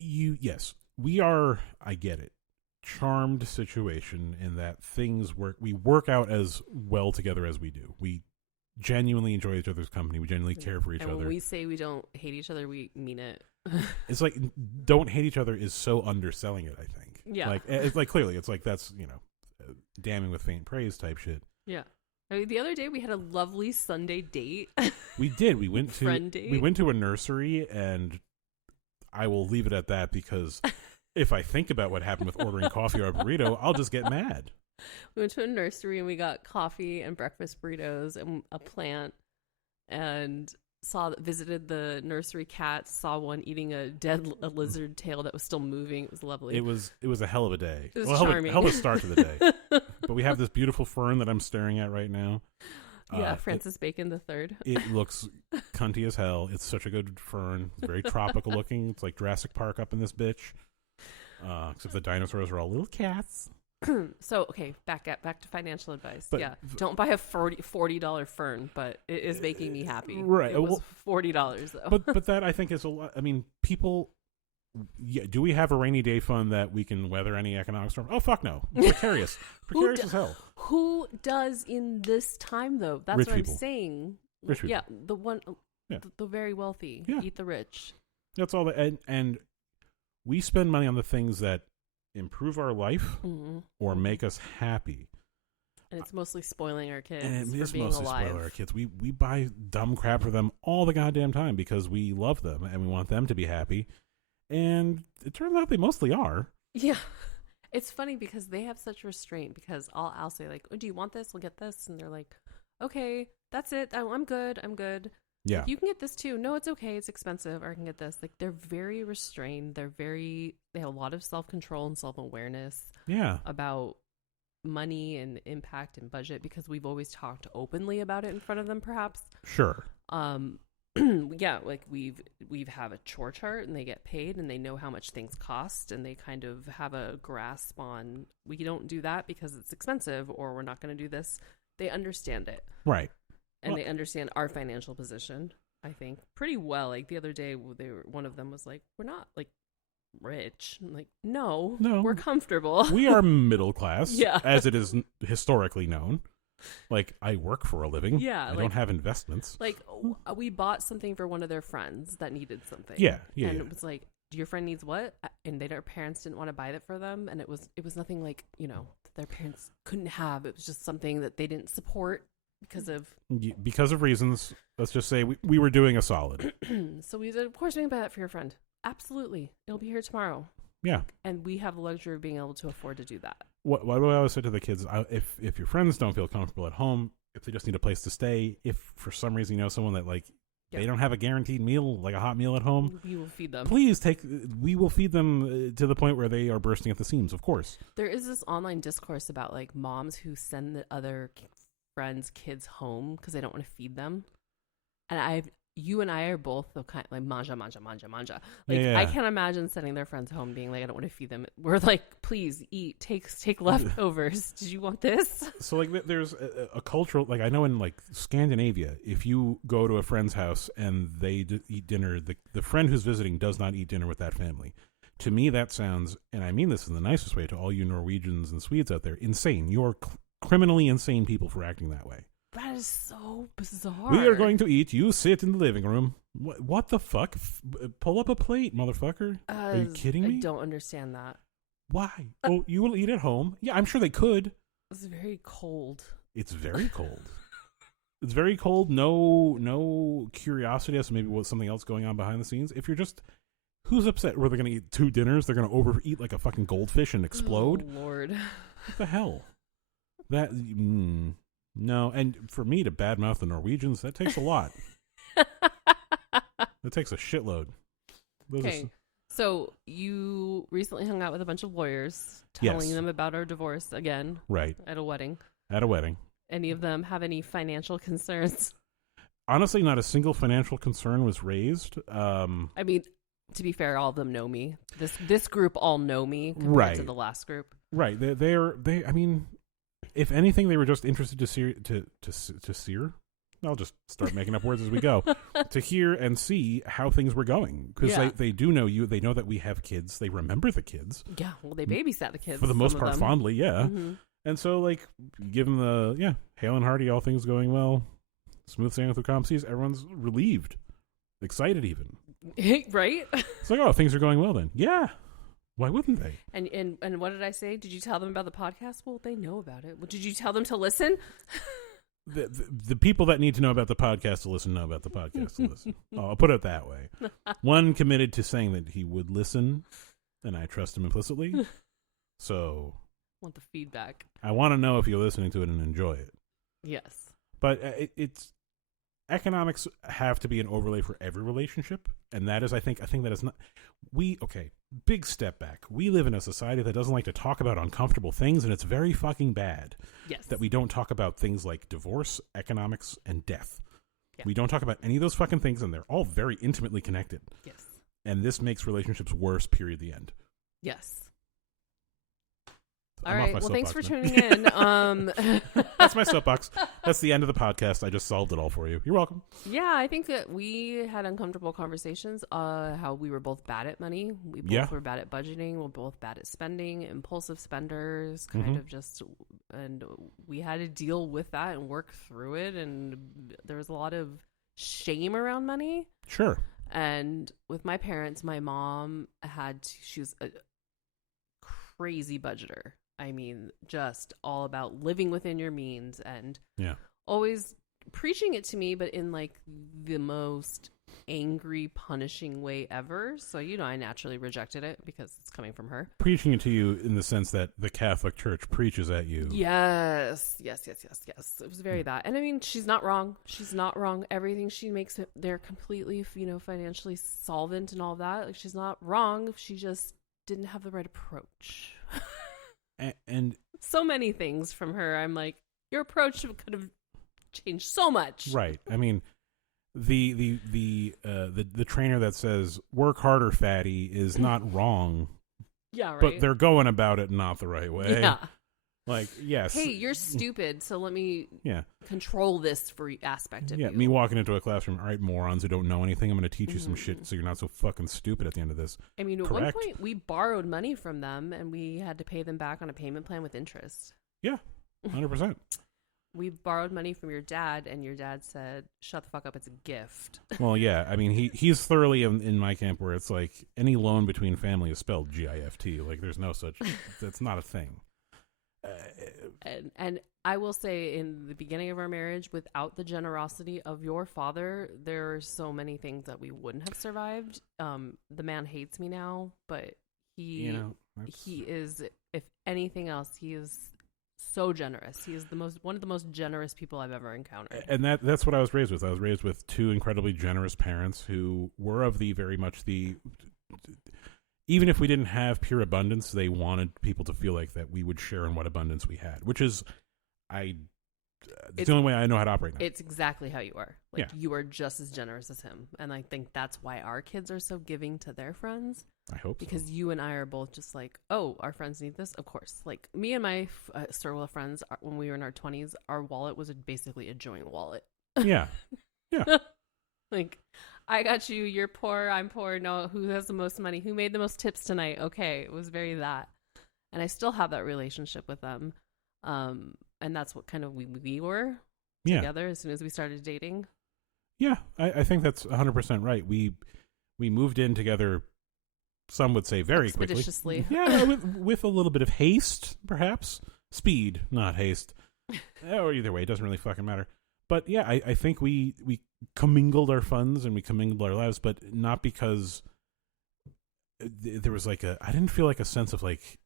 Yes, we are, I get it, charmed situation in that things work. We work out as well together as we do. We genuinely enjoy each other's company. We genuinely care for each other. When we say we don't hate each other, we mean it. It's like, don't hate each other is so underselling it, I think. Yeah. Like, it's like, clearly, it's like, that's, damning with faint praise type shit. Yeah. I mean, the other day we had a lovely Sunday date. We did. We went to friend date. We went to a nursery, and I will leave it at that because if I think about what happened with ordering coffee or a burrito, I'll just get mad. We went to a nursery and we got coffee and breakfast burritos and a plant, and visited the nursery cats, saw one eating a lizard tail that was still moving. It was lovely. It was a hell of a day. It was charming. Hell of a start to the day. But we have this beautiful fern that I'm staring at right now. Yeah, Francis Bacon the Third. It looks cunty as hell. It's such a good fern. It's very tropical looking. It's like Jurassic Park up in this bitch. Except the dinosaurs are all little cats. So, okay, back to financial advice. But, yeah, don't buy a $40 fern, but it is making me happy. Right. It was $40, though. But that, I think, is a lot. I mean, people... Yeah, do we have a rainy day fund that we can weather any economic storm? Oh, fuck no. Precarious. Precarious as hell. Who does in this time, though? That's rich what people. I'm saying. Rich people. Yeah, the very wealthy. Yeah. Eat the rich. That's all. And we spend money on the things that improve our life or make us happy. And it's mostly spoiling our kids. And it is being mostly alive. spoiling our kids. We buy dumb crap for them all the goddamn time because we love them and we want them to be happy. And it turns out they mostly are. Yeah. It's funny because they have such restraint because I'll say like, oh, do you want this? We'll get this. And they're like, okay, that's it. I'm good. Yeah. Like, you can get this too. No, it's okay. It's expensive. Or I can get this. Like, they're very restrained. They have a lot of self-control and self-awareness. Yeah. About money and impact and budget because we've always talked openly about it in front of them, perhaps. Sure. Yeah, like we've have a chore chart and they get paid and they know how much things cost and they kind of have a grasp on we don't do that because it's expensive or we're not going to do this they understand it. Right. And they understand our financial position, I think, pretty well. Like the other day, one of them was like, we're not like rich. I'm like, no, we're comfortable. We are middle class, yeah, as it is historically known. Like, I work for a living. Yeah. I don't have investments. Like, we bought something for one of their friends that needed something. Yeah. And it was like, your friend needs what? And their parents didn't want to buy that for them. And it was nothing like, their parents couldn't have. It was just something that they didn't support because of reasons. Let's just say we were doing a solid. So we said, of course we can buy that for your friend. Absolutely. It'll be here tomorrow. Yeah. And we have the luxury of being able to afford to do that. What do I always say to the kids? If your friends don't feel comfortable at home, if they just need a place to stay, if for some reason you know someone that like they don't have a guaranteed meal, like a hot meal at home, we will feed them. Please we will feed them to the point where they are bursting at the seams, of course. There is this online discourse about like moms who send the other friends' kids home because they don't want to feed them. And you and I are both the kind like manja. Like I can't imagine sending their friends home being like, I don't want to feed them. We're like, please eat, take leftovers. Did you want this? So like there's a cultural, like I know in like Scandinavia, if you go to a friend's house and they eat dinner, the friend who's visiting does not eat dinner with that family. To me, that sounds, and I mean this in the nicest way to all you Norwegians and Swedes out there, insane. You're criminally insane people for acting that way. That is so bizarre. We are going to eat. You sit in the living room. What the fuck? Pull up a plate, motherfucker. Are you kidding me? I don't understand that. Why? Oh, you will eat at home? Yeah, I'm sure they could. It's very cold. It's very cold. It's very cold. No curiosity as to maybe what's something else going on behind the scenes. If you're just... Who's upset? Were they going to eat 2 dinners? They're going to overeat like a fucking goldfish and explode? Oh, Lord. What the hell? That... No, and for me to badmouth the Norwegians, that takes a lot. That takes a shitload. Okay, so you recently hung out with a bunch of lawyers, telling them about our divorce again. Right. At a wedding. Any of them have any financial concerns? Honestly, not a single financial concern was raised. I mean, to be fair, all of them know me. This group all know me compared to the last group. Right. They. I mean... If anything, they were just interested to sear. I'll just start making up words as we go. To hear and see how things were going. Because they do know you. They know that we have kids. They remember the kids. Yeah, well, they babysat the kids. For the most part, fondly, yeah. Mm-hmm. And so, like, give them the, hail and hearty, all things going well. Smooth sailing through calm seas. Everyone's relieved. Excited, even. Right? It's like, oh, things are going well then. Yeah. Why wouldn't they? And what did I say? Did you tell them about the podcast? Well, they know about it. Well, did you tell them to listen? The people that need to know about the podcast to listen know about the podcast to listen. I'll put it that way. One committed to saying that he would listen, and I trust him implicitly. So... want the feedback. I want to know if you're listening to it and enjoy it. Yes. But it's... Economics have to be an overlay for every relationship, and that is, I think that is not... big step back. We live in a society that doesn't like to talk about uncomfortable things, and it's very fucking bad. Yes. That we don't talk about things like divorce, economics, and death. Yeah. We don't talk about any of those fucking things, and they're all very intimately connected. Yes. And this makes relationships worse, period, the end. Yes. I'm all right. Well, thanks for tuning in. That's my soapbox. That's the end of the podcast. I just solved it all for you. You're welcome. Yeah, I think that we had uncomfortable conversations. How we were both bad at money. We both were bad at budgeting. We're both bad at spending. Impulsive spenders, kind of just, and we had to deal with that and work through it. And there was a lot of shame around money. Sure. And with my parents, my mom she was a crazy budgeter. I mean, just all about living within your means and always preaching it to me, but in like the most angry, punishing way ever. So, I naturally rejected it because it's coming from her. Preaching it to you in the sense that the Catholic Church preaches at you. Yes. It was very that. And I mean, she's not wrong. Everything she makes, they're completely, financially solvent and all that. Like, she's not wrong. She just didn't have the right approach. And so many things from her. I'm like, your approach could have changed so much. Right. I mean, the trainer that says work harder, fatty, is not wrong. Yeah, right. But they're going about it not the right way. Yeah. Like, yes. Hey, you're stupid, so let me control this aspect of you. Me walking into a classroom, all right, morons who don't know anything, I'm going to teach you some shit so you're not so fucking stupid at the end of this. I mean, at Correct? one point, we borrowed money from them, and we had to pay them back on a payment plan with interest. Yeah, 100%. We borrowed money from your dad, and your dad said, shut the fuck up, it's a gift. Well, yeah, I mean, he's thoroughly in my camp where it's like any loan between family is spelled GIFT. Like, there's no such, that's not a thing. And I will say, in the beginning of our marriage, without the generosity of your father, there are so many things that we wouldn't have survived. The man hates me now, but he is, if anything else, he is so generous. He is one of the most generous people I've ever encountered. And that's what I was raised with. I was raised with two incredibly generous parents who were of the very much the. Even if we didn't have pure abundance, they wanted people to feel like that we would share in what abundance we had, which is, it's the only way I know how to operate now. It's exactly how you are. Like, you are just as generous as him. And I think that's why our kids are so giving to their friends. I hope because you and I are both just like, oh, our friends need this. Of course. Like, me and my circle of friends, when we were in our 20s, our wallet was basically a joint wallet. Yeah. Yeah. Like, I got you, you're poor, I'm poor. No, who has the most money? Who made the most tips tonight? Okay, it was very that. And I still have that relationship with them. And that's what kind of we were together as soon as we started dating. Yeah, I think that's 100% right. We moved in together, some would say very quickly. Expeditiously. Yeah, with a little bit of haste, perhaps. Speed, not haste. Or either way, it doesn't really fucking matter. But yeah, I think we commingled our funds and we commingled our lives, but not because there was like I didn't feel like a sense of like,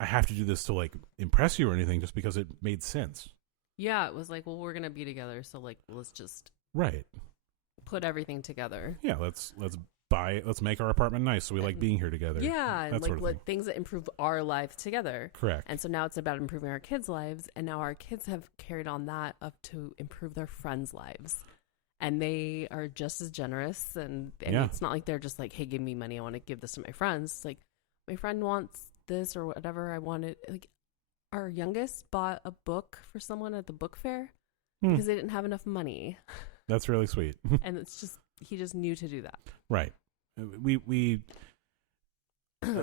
I have to do this to like impress you or anything, just because it made sense. Yeah, it was like, well, we're going to be together, so like, let's just put everything together. Yeah, let's make our apartment nice so we like being here together. Yeah, and like things that improve our lives together. Correct. And so now it's about improving our kids' lives, and now our kids have carried on that up to improve their friends' lives. And they are just as generous, and it's not like they're just like, hey, give me money, I want to give this to my friends. It's like, my friend wants this or whatever I wanted. Like, our youngest bought a book for someone at the book fair because they didn't have enough money. That's really sweet. And it's just, he just knew to do that. Right. We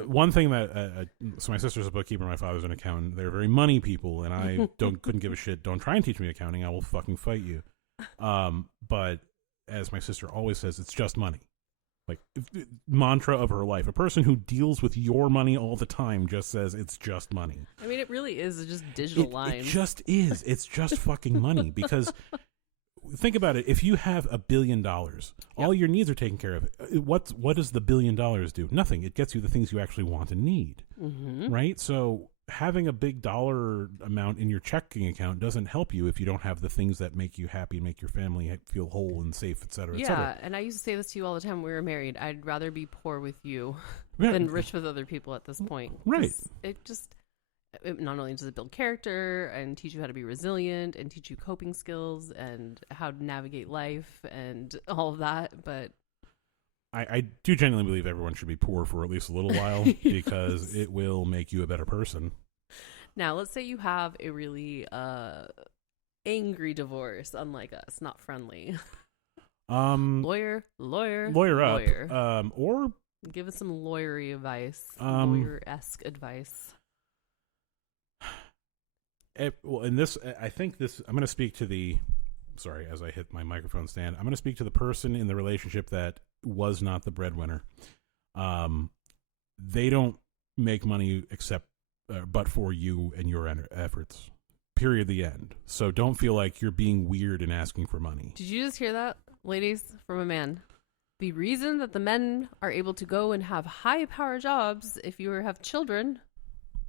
one thing that so my sister's a bookkeeper, my father's an accountant. They're very money people, and I couldn't give a shit. Don't try and teach me accounting. I will fucking fight you. But as my sister always says, it's just money. Like, mantra of her life. A person who deals with your money all the time just says it's just money. I mean, it really is just digital lines. It just is. It's just fucking money. Because think about it. If you have $1 billion, all your needs are taken care of. What does the $1 billion do? Nothing. It gets you the things you actually want and need. Mm-hmm. Right? So having a big dollar amount in your checking account doesn't help you if you don't have the things that make you happy and make your family feel whole and safe, et cetera, et cetera. And I used to say this to you all the time when we were married. I'd rather be poor with you than rich with other people at this point. Right. It not only does it build character and teach you how to be resilient and teach you coping skills and how to navigate life and all of that, but I do genuinely believe everyone should be poor for at least a little while because it will make you a better person. Now, let's say you have a really angry divorce, unlike us, not friendly. Lawyer up. Or give us some lawyery advice, lawyer-esque advice. Well, in this, I think this, I'm going to speak to sorry, as I hit my microphone stand, I'm going to speak to the person in the relationship that was not the breadwinner. They don't make money but for you and your efforts. Period. The end. So don't feel like you're being weird and asking for money. Did you just hear that, ladies, from a man? The reason that the men are able to go and have high power jobs if you have children,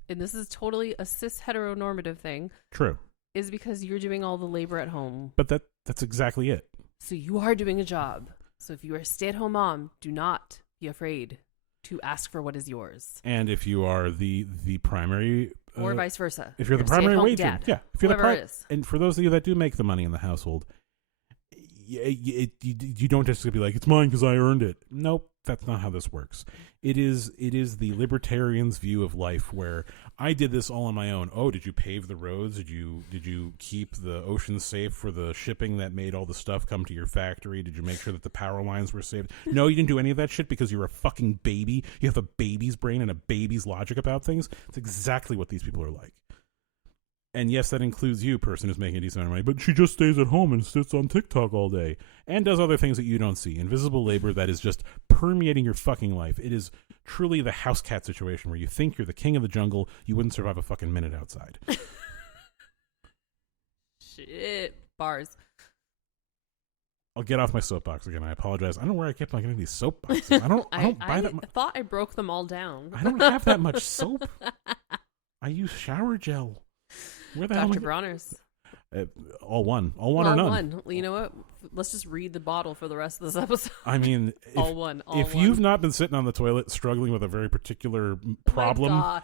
and this is totally a cis heteronormative thing. True. Is because you're doing all the labor at home. But that's exactly it. So you are doing a job. So if you are a stay-at-home mom, do not be afraid to ask for what is yours. And if you are the primary, or vice versa, if you're the primary wage, dad, if you're whoever it is, and for those of you that do make the money in the household, you don't just be like, it's mine because I earned it. Nope, that's not how this works. It is the libertarian's view of life, where I did this all on my own. Oh, did you pave the roads? Did you keep the oceans safe for the shipping that made all the stuff come to your factory? Did you make sure that the power lines were saved? No, you didn't do any of that shit because you're a fucking baby. You have a baby's brain and a baby's logic about things. It's exactly what these people are like. And yes, that includes you, person who's making a decent amount of money, but she just stays at home and sits on TikTok all day and does other things that you don't see. Invisible labor that is just permeating your fucking life. It is truly the house cat situation where you think you're the king of the jungle. You wouldn't survive a fucking minute outside. Shit. Bars. I'll get off my soapbox again. I apologize. I don't know where I kept on getting these soapboxes. I don't buy that much. I thought I broke them all down. I don't have that much soap. I use shower gel. Where the Dr. hell? Bronner's. All one or none. One. You know what? Let's just read the bottle for the rest of this episode. I mean, if you've not been sitting on the toilet struggling with a very particular problem,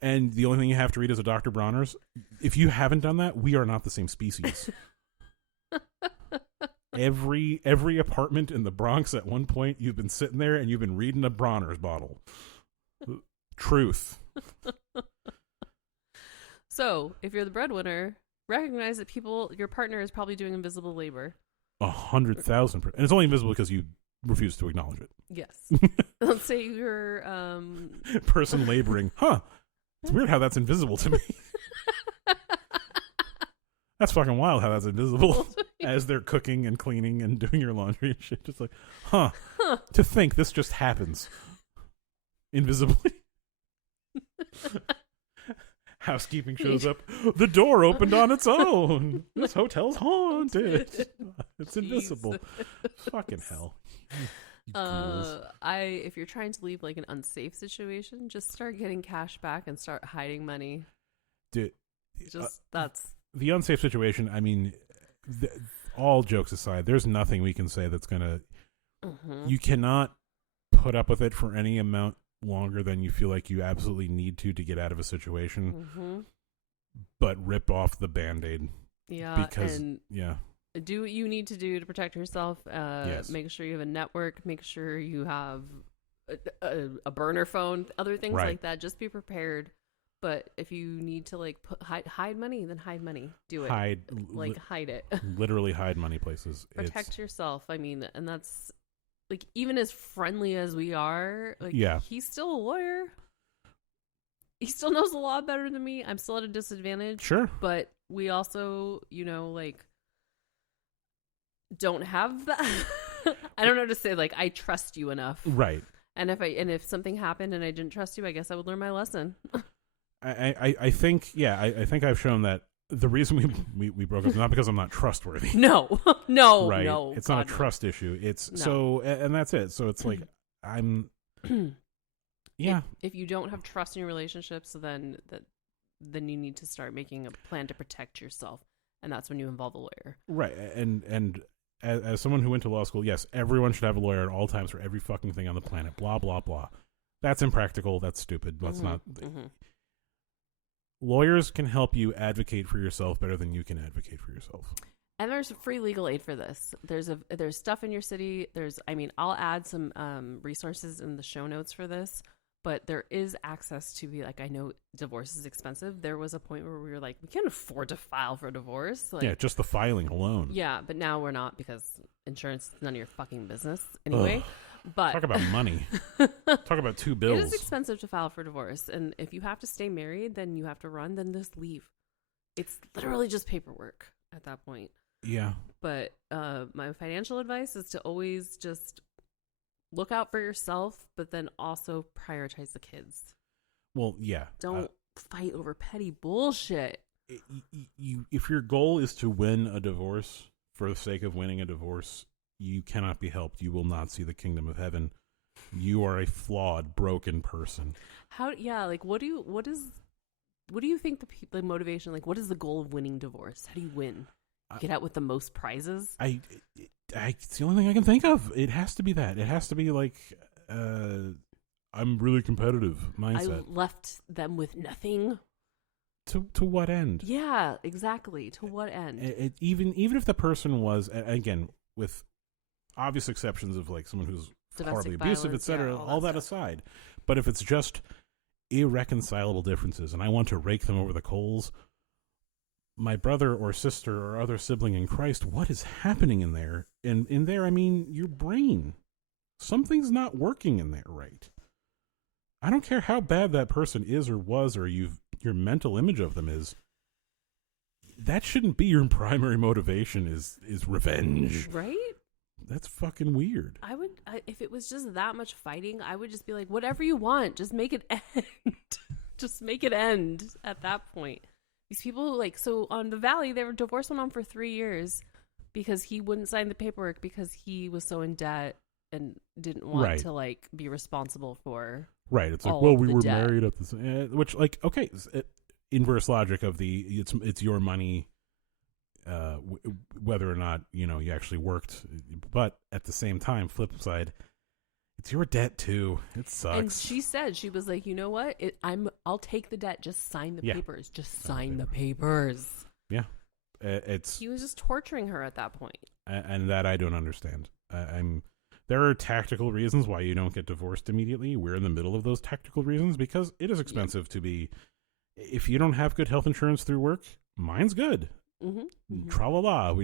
and the only thing you have to read is a Dr. Bronner's, if you haven't done that, we are not the same species. Every apartment in the Bronx at one point, you've been sitting there and you've been reading a Bronner's bottle. Truth. So, if you're the breadwinner, recognize that your partner is probably doing invisible labor. 100,000%. And it's only invisible because you refuse to acknowledge it. Yes. Let's say you're... person laboring. Huh. It's weird how that's invisible to me. That's fucking wild how that's invisible. As they're cooking and cleaning and doing your laundry and shit. Just like, huh. To think this just happens. Invisibly. Housekeeping shows up. The door opened on its own. This hotel's haunted. It's invisible. Fucking hell. If you're trying to leave like an unsafe situation, just start getting cash back and start hiding money. Dude, that's the unsafe situation. I mean, all jokes aside, there's nothing we can say that's gonna. You cannot put up with it for any amount longer than you feel like you absolutely need to get out of a situation, but rip off the Band-Aid. Do what you need to do to protect yourself. Yes. Make sure you have a network, make sure you have a burner phone, other things like that. Just be prepared. But if you need to like hide money, then hide money. Do it. Hide it. Literally hide money places. Protect yourself. I mean, and that's like, even as friendly as we are, like, he's still a lawyer. He still knows the law better than me. I'm still at a disadvantage. Sure. But we also, like, don't have that. I don't know how to say, like, I trust you enough. Right. And if something happened and I didn't trust you, I guess I would learn my lesson. I think I've shown that the reason we broke up is not because I'm not trustworthy. No, right? No. It's not a trust issue. It's and that's it. So it's like I'm. Yeah. If you don't have trust in your relationships, then you need to start making a plan to protect yourself, and that's when you involve a lawyer. Right. And as someone who went to law school, yes, everyone should have a lawyer at all times for every fucking thing on the planet. Blah blah blah. That's impractical. That's stupid. Let's not. Lawyers can help you advocate for yourself better than you can advocate for yourself. And there's free legal aid for this. There's stuff in your city. I'll add some resources in the show notes for this, but there is access to be like, I know divorce is expensive. There was a point where we were like, we can't afford to file for divorce. Like, yeah, just the filing alone. Yeah, but now we're not, because insurance is none of your fucking business anyway. Ugh. But talk about money. Talk about two bills. It is expensive to file for divorce, and if you have to stay married, then you have to run. Then just leave. It's literally just paperwork at that point. Yeah. But my financial advice is to always just look out for yourself, but then also prioritize the kids. Well, yeah. Don't fight over petty bullshit. If your goal is to win a divorce for the sake of winning a divorce, you cannot be helped. You will not see the kingdom of heaven. You are a flawed, broken person. What do you think the motivation, like, what is the goal of winning divorce? How do you win? Get out with the most prizes? It's the only thing I can think of. It has to be that. It has to be like, I'm really competitive mindset. I left them with nothing. To what end? Yeah, exactly. To what end? Even if the person was, again, with obvious exceptions of like someone who's Domestic horribly abusive, violence, etc. yeah, all that aside, but if it's just irreconcilable differences and I want to rake them over the coals, my brother or sister or other sibling in Christ, what is happening in there? And in there, I mean your brain. Something's not working in there right. I don't care how bad that person is or was or your mental image of them is. That shouldn't be your primary motivation is revenge. Right? That's fucking weird. If it was just that much fighting, I would just be like, whatever you want, just make it end. Just make it end at that point. These people, like, so on the Valley, their divorce went on for 3 years because he wouldn't sign the paperwork because he was so in debt and didn't want to, like, be responsible for Right. It's like, well, we were married at this, which, like, okay, inverse logic of the it's your money, whether or not you actually worked, but at the same time, flip side, it's your debt too. It sucks. And she said, she was like, you know what? I'll take the debt. Just sign the papers. Just sign the papers. Yeah, he was just torturing her at that point, and that I don't understand. There are tactical reasons why you don't get divorced immediately. We're in the middle of those tactical reasons because it is expensive to be. If you don't have good health insurance through work, mine's good. Tra-la-la.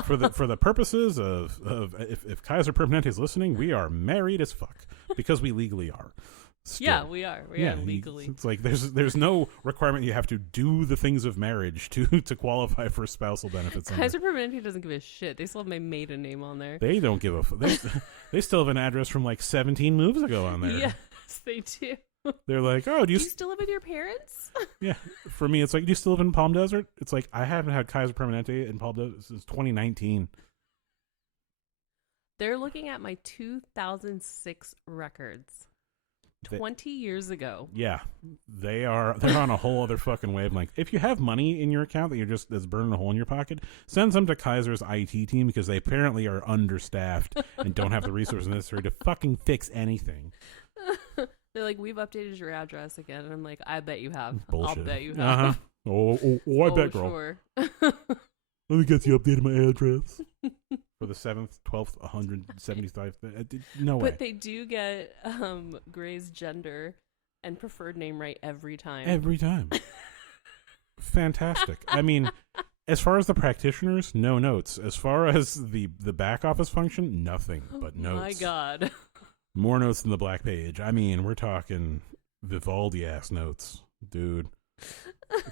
For the purposes of if Kaiser Permanente is listening, we are married as fuck because we legally are. Still. Yeah, we are. We are legally. It's like there's no requirement you have to do the things of marriage to qualify for spousal benefits. Kaiser Permanente doesn't give a shit. They still have my maiden name on there. They don't give a they still have an address from like 17 moves ago on there. Yes, they do. They're like, oh, do you still live with your parents? Yeah. For me, it's like, do you still live in Palm Desert? It's like, I haven't had Kaiser Permanente in Palm Desert since 2019. They're looking at my 2006 records. 20 years ago. Yeah. They're on a whole other fucking wavelength. If you have money in your account that's burning a hole in your pocket, send some to Kaiser's IT team because they apparently are understaffed and don't have the resources necessary to fucking fix anything. They're like, we've updated your address again. And I'm like, I bet you have. Bullshit. I'll bet you have. I bet, girl. Sure. Let me get you updated my address. For the 7th, 12th, 175th. No way. But they do get Gray's gender and preferred name right every time. Every time. Fantastic. I mean, as far as the practitioners, no notes. As far as the back office function, nothing but notes. My God. More notes than the Black Page. I mean, we're talking Vivaldi-ass notes, dude.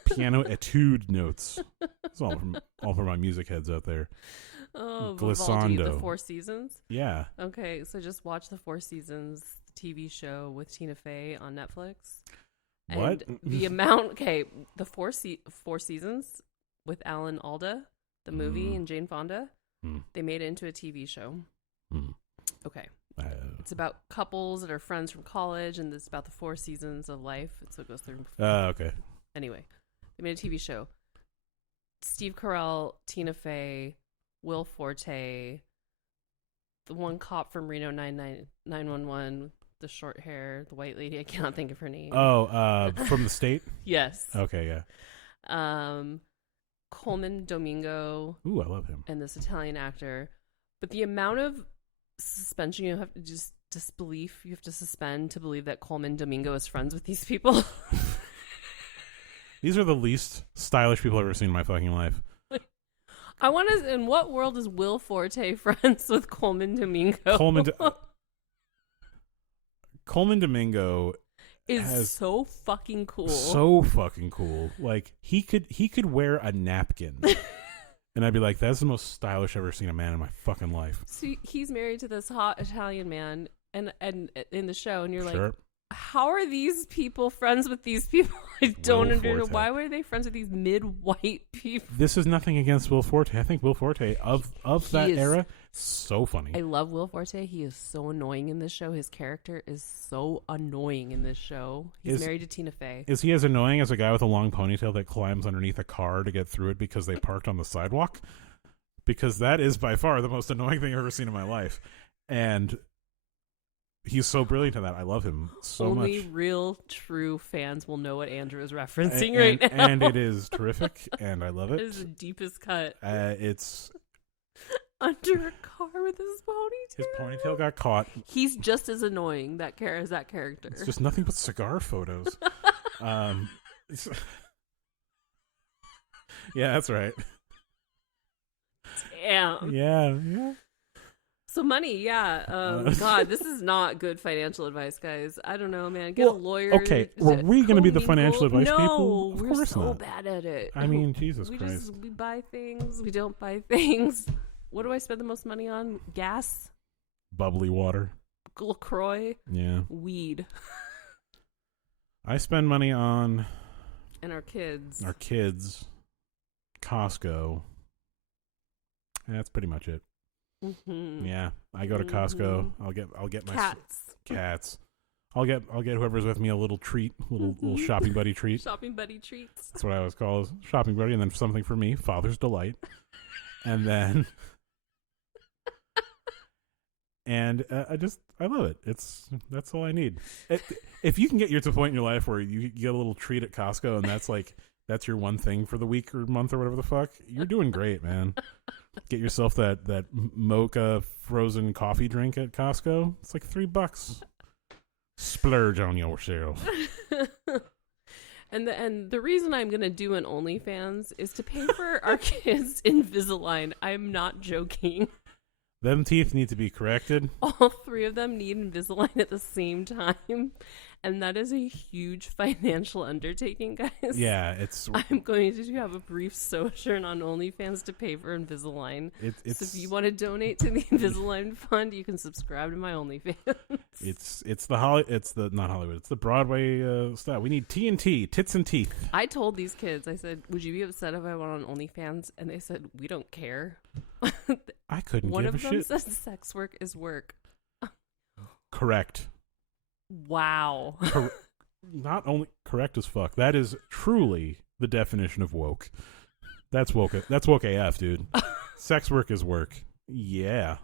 Piano etude notes. It's all for my music heads out there. Oh, Glissando. Vivaldi, the Four Seasons? Yeah. Okay, so just watch the Four Seasons TV show with Tina Fey on Netflix. What? And the amount, the Four Seasons with Alan Alda, the movie, and Jane Fonda, they made it into a TV show. Okay. It's about couples that are friends from college, and it's about the 4 seasons of life. So it goes through. Okay. Anyway, they made a TV show. Steve Carell, Tina Fey, Will Forte, the one cop from Reno 911, the short hair, the white lady. I cannot think of her name. Oh, from the state? Yes. Okay, yeah. Coleman Domingo. Ooh, I love him. And this Italian actor. But the amount of suspension you have to disbelief you have to suspend to believe that Coleman Domingo is friends with these people. These are the least stylish people I've ever seen in my fucking life. I want to. In what world is Will Forte friends with Coleman Domingo? Coleman Domingo is so fucking cool. So fucking cool. Like he could wear a napkin. And I'd be like, that's the most stylish I've ever seen a man in my fucking life. So he's married to this hot Italian man, and in the show, and you're sure. like, how are these people friends with these people? I don't understand. Why were they friends with these mid-white people? This is nothing against Will Forte. I think Will Forte of that era, so funny. I love Will Forte. He is so annoying in this show. His character is so annoying in this show. He's married to Tina Fey. Is he as annoying as a guy with a long ponytail that climbs underneath a car to get through it because they parked on the sidewalk? Because that is by far the most annoying thing I've ever seen in my life. And he's so brilliant in that. I love him so much. Only real, true fans will know what Andrew is referencing right now. And it is terrific, and I love it. It is the deepest cut. It's under a car with his ponytail. His ponytail got caught. He's just as annoying as that character. It's just nothing but cigar photos. Yeah, that's right. Damn. Yeah. So money, yeah. God, this is not good financial advice, guys. I don't know, man. Get a lawyer. Okay, were we going to be the financial advice no, people? Of we're course so not. bad at it. I mean, Jesus Christ. We buy things. We don't buy things. What do I spend the most money on? Gas? Bubbly water. LaCroix? Yeah. Weed. I spend money on... And our kids. Costco. Yeah, that's pretty much it. Mm-hmm. Yeah, I go to Costco. I'll get my cats. I'll get whoever's with me a little treat, little shopping buddy treat. Shopping buddy treats. That's what I always call a shopping buddy, and then something for me, Father's Delight, and then I love it. That's all I need. If you can get to the point in your life where you get a little treat at Costco, and that's your one thing for the week or month or whatever the fuck, you're doing great, man. Get yourself that mocha frozen coffee drink at Costco. It's like $3. Splurge on yourself. And the reason I'm gonna do an OnlyFans is to pay for our kids' Invisalign. I'm not joking. Them teeth need to be corrected. All 3 of them need Invisalign at the same time. And that is a huge financial undertaking, guys. Yeah, I'm going to have a brief sojourn on OnlyFans to pay for Invisalign. So if you want to donate to the Invisalign fund, you can subscribe to my OnlyFans. It's not Hollywood. It's the Broadway style. We need TNT, tits and teeth. I told these kids, I said, would you be upset if I went on OnlyFans? And they said, we don't care. I couldn't One give a of them shit. said sex work is work. Correct. Wow. Not only correct as fuck. That is truly the definition of woke. That's woke. That's woke AF, dude. Sex work is work. Yeah.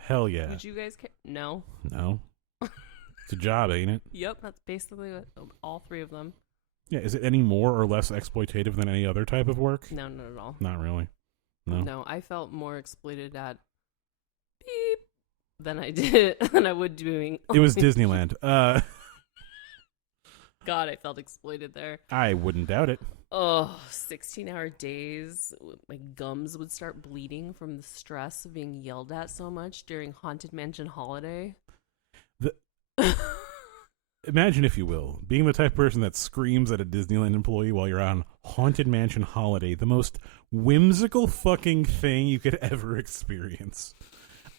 Hell yeah. Would you guys care? No. No. It's a job, ain't it? Yep, that's basically what all 3 of them. Yeah. Is it any more or less exploitative than any other type of work? No, not at all. Not really. No, I felt more exploited at beep than I would doing. It was Disneyland. God, I felt exploited there. I wouldn't doubt it. Oh, 16-hour days. My gums would start bleeding from the stress of being yelled at so much during Haunted Mansion Holiday. Imagine, if you will, being the type of person that screams at a Disneyland employee while you're on Haunted Mansion Holiday, the most whimsical fucking thing you could ever experience.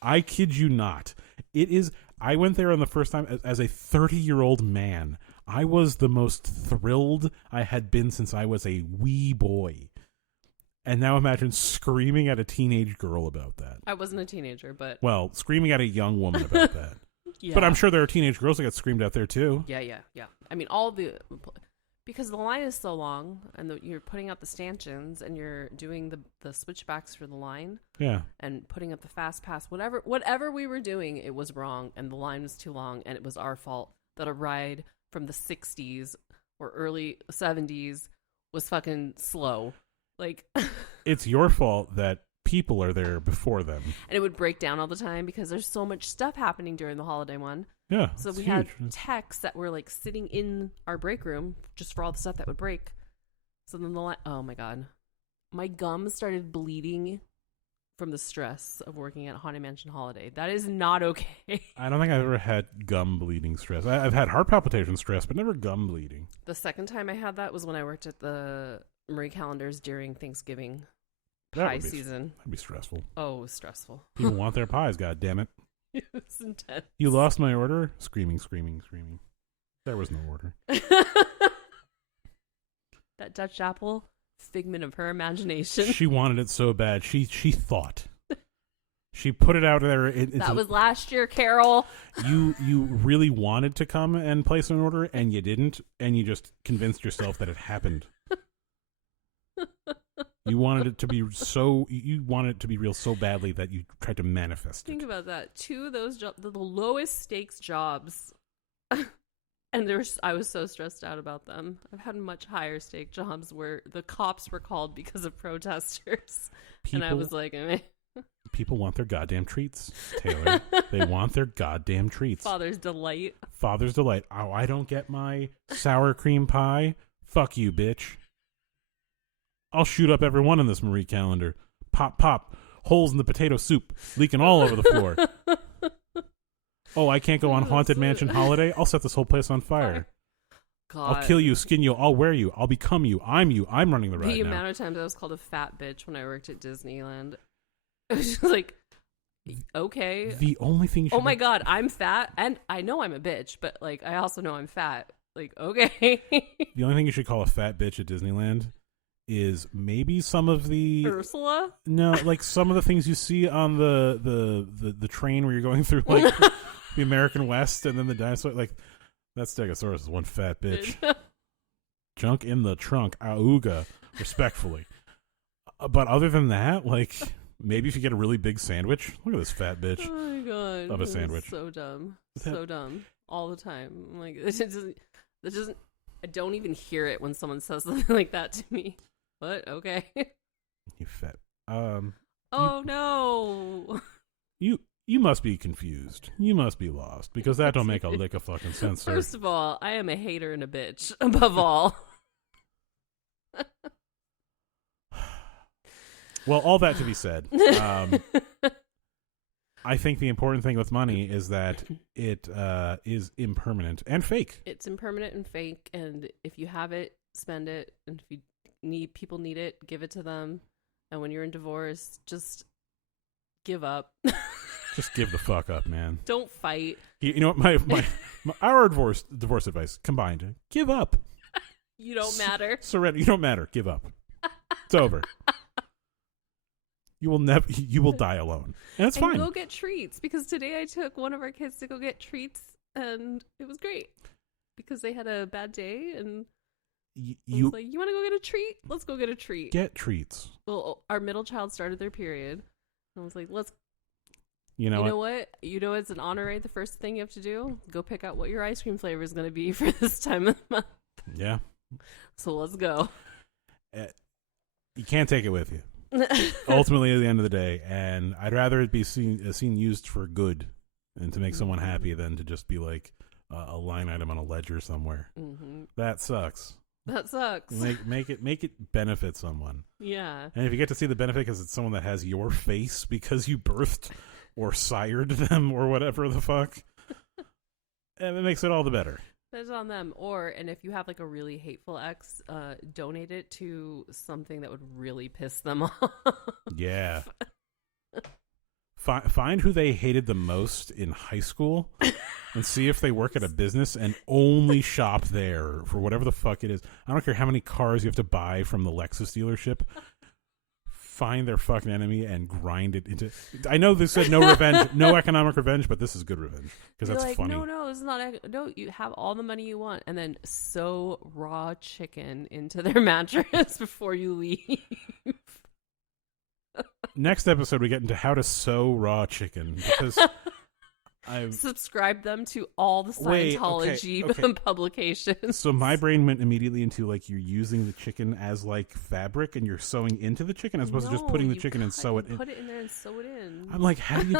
I kid you not. It is. I went there on the first time as a 30-year-old man. I was the most thrilled I had been since I was a wee boy. And now imagine screaming at a teenage girl about that. I wasn't a teenager, but... Well, screaming at a young woman about that. Yeah. But I'm sure there are teenage girls that get screamed at there, too. Yeah. I mean, because the line is so long, and you're putting out the stanchions, and you're doing the switchbacks for the line. Yeah. And putting up the fast pass. Whatever we were doing, it was wrong, and the line was too long, and it was our fault that a ride from the 60s or early 70s was fucking slow. Like... It's your fault that people are there before them. And it would break down all the time because there's so much stuff happening during the holiday one. Yeah. So we had techs that were like sitting in our break room just for all the stuff that would break. So then oh my God. My gums started bleeding from the stress of working at Haunted Mansion Holiday. That is not okay. I don't think I've ever had gum bleeding stress. I've had heart palpitation stress, but never gum bleeding. The second time I had that was when I worked at the Marie Callender's during Thanksgiving pie season. That'd be stressful. Oh, it was stressful. People want their pies, God damn it. It was intense. You lost my order? Screaming. There was no order. That Dutch apple, figment of her imagination. She wanted it so bad. She thought. She put it out there. That was last year, Carol. You really wanted to come and place an order, and you didn't, and you just convinced yourself that it happened. You wanted it to be real so badly that you tried to manifest it. Think about that. 2 of those jobs, the lowest stakes jobs. And I was so stressed out about them. I've had much higher stake jobs where the cops were called because of protesters. And I was like, People want their goddamn treats, Taylor. They want their goddamn treats. Father's delight. Father's delight. Oh, I don't get my sour cream pie. Fuck you, bitch. I'll shoot up every one in this Marie calendar. Pop, pop. Holes in the potato soup. Leaking all over the floor. Oh, I can't go on Haunted Mansion holiday? I'll set this whole place on fire. God. I'll kill you, skin you, I'll wear you, I'll become you. I'm you. I'm running the ride The now. amount of times I was called a fat bitch when I worked at Disneyland. It was just like, okay. The only thing you should oh my God, I'm fat. And I know I'm a bitch, but like, I also know I'm fat. Like, okay. The only thing you should call a fat bitch at Disneyland is maybe some of the Ursula? No, like some of the things you see on the train where you're going through like the American West and then the dinosaur. Like that Stegosaurus is one fat bitch. Junk in the trunk, auga, respectfully. But other than that, like maybe if you get a really big sandwich, look at this fat bitch. Oh my God. Of a sandwich. So dumb. So dumb. All the time. I'm like, it doesn't, I don't even hear it when someone says something like that to me. But okay. You fat. Oh no. You must be confused. You must be lost because that don't make a lick of fucking sense, sir. First of all, I am a hater and a bitch above all. Well, all that to be said, I think the important thing with money is that it is impermanent and fake. It's impermanent and fake, and if you have it, spend it, and if you people need it, give it to them. And when you're in divorce, just give up. Just give the fuck up, man. Don't fight. You know what? Our divorce advice combined: give up. You don't matter. Surrender. You don't matter. Give up. It's over. You will never. You will die alone, and it's fine. Go get treats, because today I took one of our kids to go get treats, and it was great because they had a bad day, and you was like, you want to go get a treat? Let's go get a treat. Get treats. Well, our middle child started their period, and I was like, let's. You know what? You know it's an honor rate. The first thing you have to do, go pick out what your ice cream flavor is going to be for this time of the month. Yeah. So let's go. You can't take it with you. Ultimately, at the end of the day, and I'd rather it be seen used for good and to make someone happy than to just be like a line item on a ledger somewhere. Mm-hmm. That sucks. That sucks. Make it benefit someone. Yeah. And if you get to see the benefit because it's someone that has your face because you birthed or sired them or whatever the fuck, and it makes it all the better. That's on them. And if you have like a really hateful ex, donate it to something that would really piss them off. Yeah. Find who they hated the most in high school and see if they work at a business and only shop there for whatever the fuck it is. I don't care how many cars you have to buy from the Lexus dealership. Find their fucking enemy and grind it into. I know they said no revenge, no economic revenge, but this is good revenge because that's like, funny. No, this is not. No, you have all the money you want, and then sew raw chicken into their mattress before you leave. Next episode, we get into how to sew raw chicken because I've subscribed them to all the Scientology publications. So my brain went immediately into like you're using the chicken as like fabric and you're sewing into the chicken as opposed to just putting the chicken and sew it in. Put it in there and sew it in. I'm like, how do you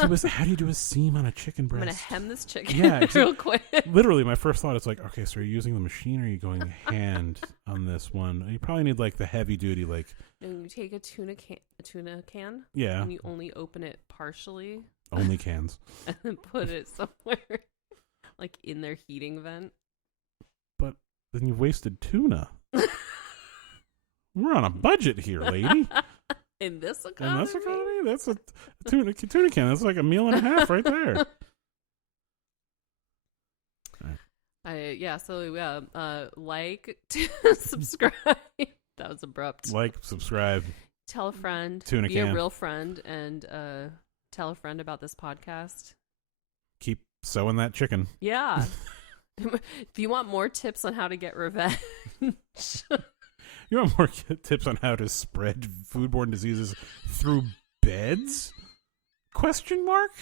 do a seam on a chicken breast? I'm gonna hem this chicken real quick. Literally, my first thought is like, okay, so are you using the machine or are you going hand on this one? You probably need like the heavy duty like. And you take a tuna can. Yeah. And you only open it partially. Only cans. And then put it somewhere, like in their heating vent. But then you've wasted tuna. We're on a budget here, lady. In this economy? That's a tuna can. That's like a meal and a half right there. Like, subscribe. That was abrupt. Like, subscribe. Tell a friend. Tuna be can. a real friend, and tell a friend about this podcast. Keep sewing that chicken. Yeah. If you want more tips on how to get revenge. You want more tips on how to spread foodborne diseases through beds? Question mark?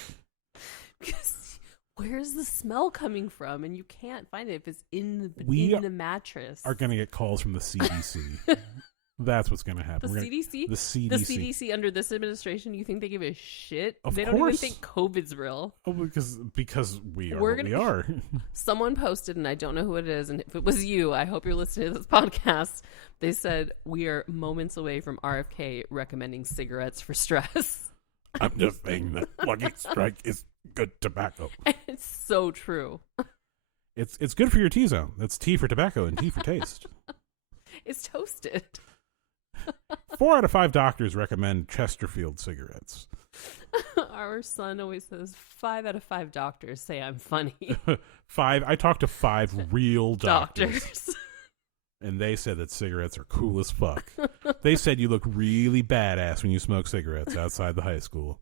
Because where's the smell coming from? And you can't find it if it's in the mattress. Are going to get calls from the CDC. That's what's going to happen. The CDC? The CDC. The CDC under this administration, you think they give a shit? They don't even think COVID's real. Oh, because we are. Someone posted, and I don't know who it is, and if it was you, I hope you're listening to this podcast. They said, we are moments away from RFK recommending cigarettes for stress. I'm just saying that Lucky Strike is good tobacco. And it's so true. It's good for your T-zone. That's T for tobacco and T for taste. It's toasted. 4 out of 5 doctors recommend Chesterfield cigarettes. Our son always says 5 out of 5 doctors say I'm funny. 5. I talked to 5 real doctors. And they said that cigarettes are cool as fuck. They said you look really badass when you smoke cigarettes outside the high school.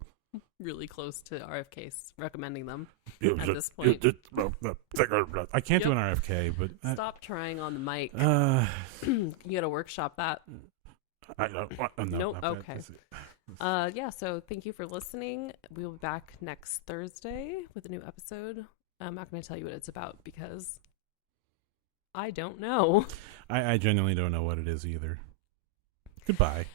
Really close to RFK's recommending them at this point. I can't do an RFK, but... Stop trying on the mic. You gotta workshop that. No. Okay. So thank you for listening. We will be back next Thursday with a new episode. I'm not going to tell you what it's about because I don't know. I genuinely don't know what it is either. Goodbye.